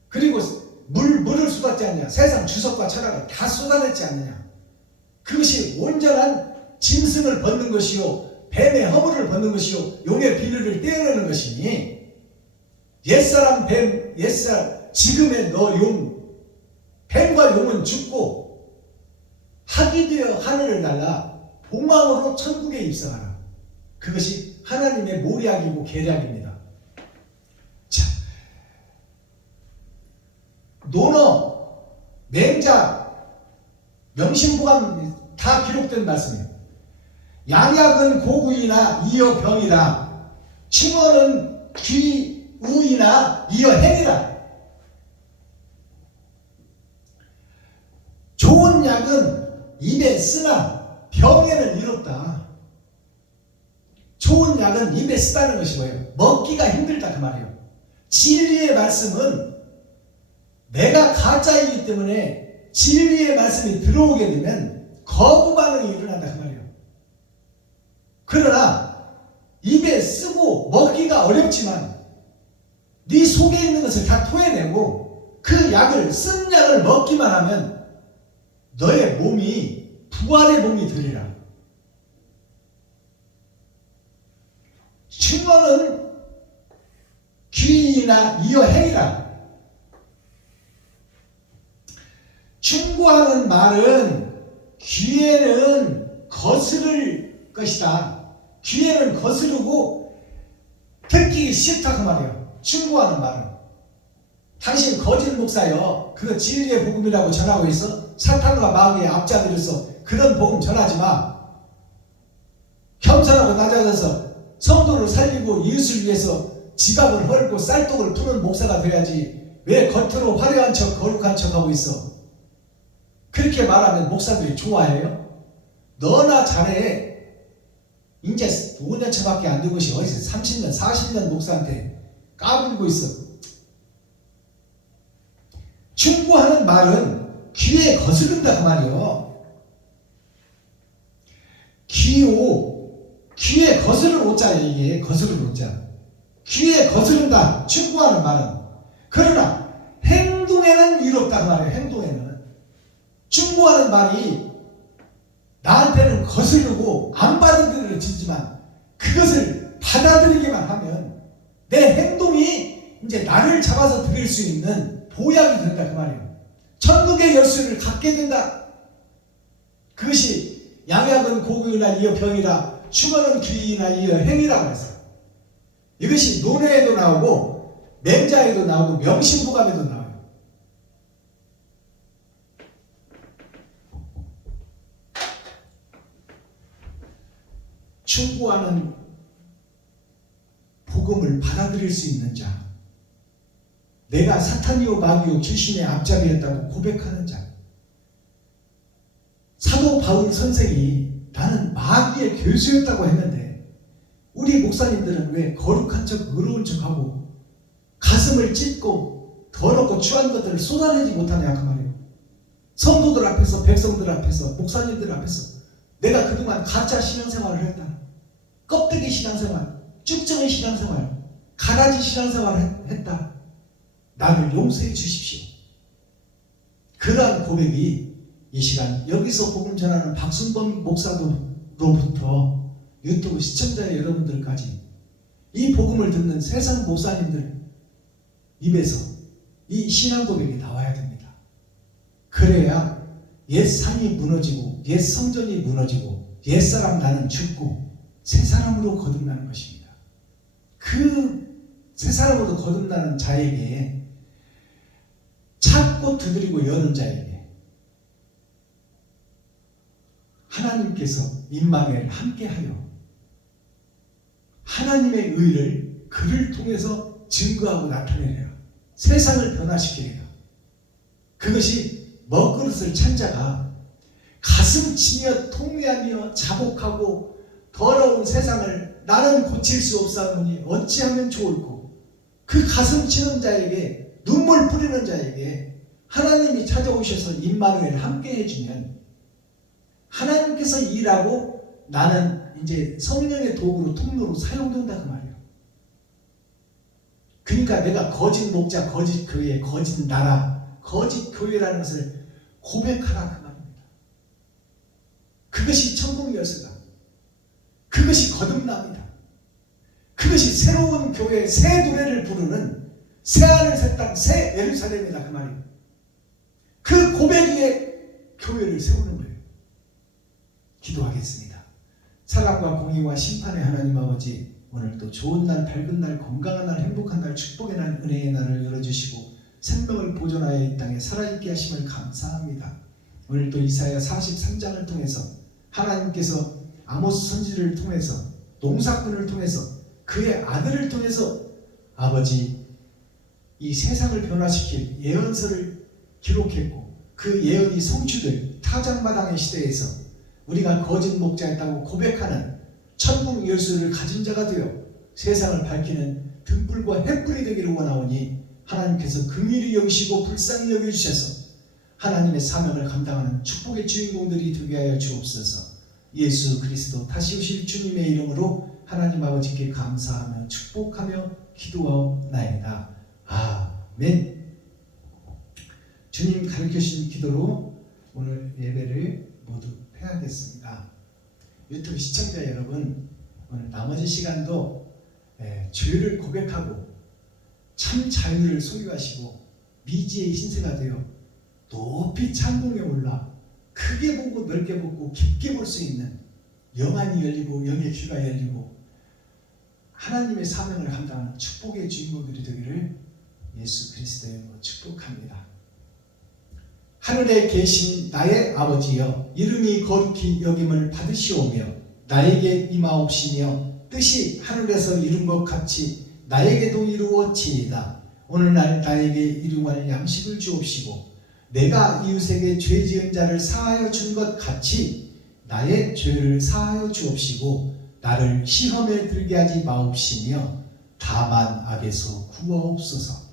그리고 물을 쏟았지 않느냐. 세상 주석과 철학을 다 쏟아냈지 않느냐. 그것이 온전한 짐승을 벗는 것이요, 뱀의 허물을 벗는 것이요, 용의 비늘을 떼어내는 것이니, 옛사람 뱀, 지금의 너 용, 뱀과 용은 죽고 학이 되어 하늘을 날라 봉황으로 천국에 입성하라. 그것이 하나님의 모략이고 계략입니다. 자, 논어, 맹자, 명심보감 다 기록된 말씀이에요. 양약은 고구이나 이어 병이라, 칭언은 귀우이나 이어 행이라. 좋은 약은 입에 쓰나 병에는 이롭다. 좋은 약은 입에 쓰다는 것이 뭐예요? 먹기가 힘들다 그 말이에요. 진리의 말씀은 내가 가짜이기 때문에 진리의 말씀이 들어오게 되면 거부 반응이 일어난다 그 말이에요. 그러나 입에 쓰고 먹기가 어렵지만 네 속에 있는 것을 다 토해내고 그 약을, 쓴 약을 먹기만 하면 너의 몸이 부활의 몸이 되리라. 증언은 귀이나 이어 행이라. 충고하는 말은 귀에는 거스를 것이다. 귀에는 거스르고 듣기 싫다 그 말이에요. 충고하는 말은. 당신 거짓 목사여, 그거 진리의 복음이라고 전하고 있어? 사탄과 마귀의 앞잡이로서 그런 복음 전하지 마. 겸손하고 낮아져서 성도를 살리고 이웃을 위해서 지갑을 헐고 쌀독을 푸는 목사가 돼야지 왜 겉으로 화려한 척 거룩한 척 하고 있어? 그렇게 말하면 목사들이 좋아해요? 너나 잘해. 이제 5년차밖에 안 된 것이 어디서 30년 40년 목사한테 까불고 있어. 충고하는 말은 귀에 거스른다 그 말이요. 귀에 거스를 오자야. 이게 거스를 오자. 귀에 거스른다 충고하는 말은. 그러나 행동에는 이롭다 그 말이에요. 행동에는. 충고하는 말이 나한테는 거스르고 안 받아들여지지만 그것을 받아들이기만 하면 내 행동이 이제 나를 잡아서 드릴 수 있는 보약이 된다 그 말이에요. 천국의 열쇠를 갖게 된다. 그것이 양약은 고구이나 이어 병이라, 충언은 귀이나 이어 행이라고 했어요. 이것이 논어에도 나오고 맹자에도 나오고 명심보감에도 나와요. 충고하는 복음을 받아들일 수 있는 자, 내가 사탄이요 마귀요 귀신의 앞잡이였다고 고백하는 자. 사도 바울 선생이 나는 마귀의 교수였다고 했는데 우리 목사님들은 왜 거룩한 척 의로운 척하고 가슴을 찢고 더럽고 추한 것들을 쏟아내지 못하냐 그 말이에요. 성도들 앞에서, 백성들 앞에서, 목사님들 앞에서 내가 그동안 가짜 신앙생활을 했다. 껍데기 신앙생활, 쭉정의 신앙생활, 가라지 신앙생활을 했다. 나를 용서해 주십시오. 그러한 고백이 이 시간 여기서 복음 전하는 박순범 목사로부터 유튜브 시청자 여러분들까지 이 복음을 듣는 세상 목사님들 입에서 이 신앙 고백이 나와야 됩니다. 그래야 옛 삶이 무너지고 옛 성전이 무너지고 옛 사람 나는 죽고 새 사람으로 거듭나는 것입니다. 그 새 사람으로 거듭나는 자에게 찾고 두드리고 여는 자에게 하나님께서 임마누엘 함께하여 하나님의 의를 그를 통해서 증거하고 나타내려 세상을 변화시키리라. 그것이 먹그릇을 찬 자가 가슴 치며 통회하며 자복하고 더러운 세상을 나는 고칠 수 없사오니 어찌하면 좋을꼬. 그 가슴 치는 자에게, 눈물 뿌리는 자에게 하나님이 찾아오셔서 임마누엘 함께 해주면 하나님께서 일하고 나는 이제 성령의 도구로 통로로 사용된다 그 말이에요. 그러니까 내가 거짓 목자, 거짓 교회, 거짓 나라, 거짓 교회라는 것을 고백하라 그 말입니다. 그것이 천국 열쇠다. 그것이 거듭납니다. 그것이 새로운 교회, 새 노래를 부르는 새하늘 새 땅, 새 예루살렘이다 그 말이에요. 그 고백 위에 교회를 세우는 거예요. 기도하겠습니다. 사랑과 공의와 심판의 하나님 아버지, 오늘도 좋은 날, 밝은 날, 건강한 날, 행복한 날, 축복의 날, 은혜의 날을 열어주시고 생명을 보존하여 이 땅에 살아있게 하심을 감사합니다. 오늘도 이사야 43장을 통해서 하나님께서 아모스 선지를 통해서 농사꾼을 통해서 그의 아들을 통해서 아버지 이 세상을 변화시킬 예언서를 기록했고 그 예언이 성취될 타작마당의 시대에서 우리가 거짓 목자였다고 고백하는 천국 열쇠를 가진 자가 되어 세상을 밝히는 등불과 횃불이 되기를 원하오니 하나님께서 긍휼히 여기시고 불쌍히 여겨주셔서 하나님의 사명을 감당하는 축복의 주인공들이 되게 하여 주옵소서. 예수 그리스도 다시 오실 주님의 이름으로 하나님 아버지께 감사하며 축복하며 기도하옵나이다. 아멘. 주님 가르쳐주신 기도로 오늘 예배를 모두 해야겠습니다. 유튜브 시청자 여러분, 오늘 나머지 시간도 죄를 고백하고 참 자유를 소유하시고 미지의 신세가 되어 높이 창공에 올라 크게 보고 넓게 보고 깊게 볼 수 있는 영안이 열리고 영의 귀가 열리고 하나님의 사명을 감당하는 축복의 주인공들이 되기를 예수 그리스도의 이름으로 축복합니다. 하늘에 계신 나의 아버지여, 이름이 거룩히 여김을 받으시오며 나에게 임하옵시며 뜻이 하늘에서 이룬 것 같이 나에게도 이루어지이다. 오늘날 나에게 일용할 양식을 주옵시고 내가 이웃에게 죄 지은 자를 사하여 준 것 같이 나의 죄를 사하여 주옵시고 나를 시험에 들게 하지 마옵시며 다만 악에서 구하옵소서.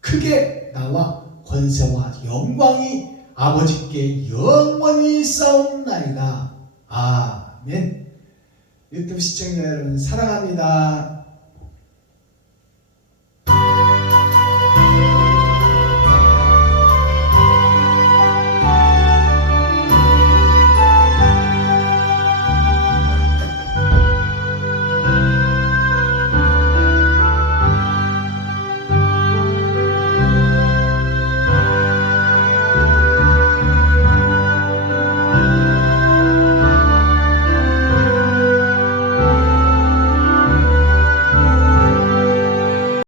크게 나와 권세와 영광이 아버지께 영원히 싸움나이다. 아멘. 유튜브 시청자 여러분 사랑합니다.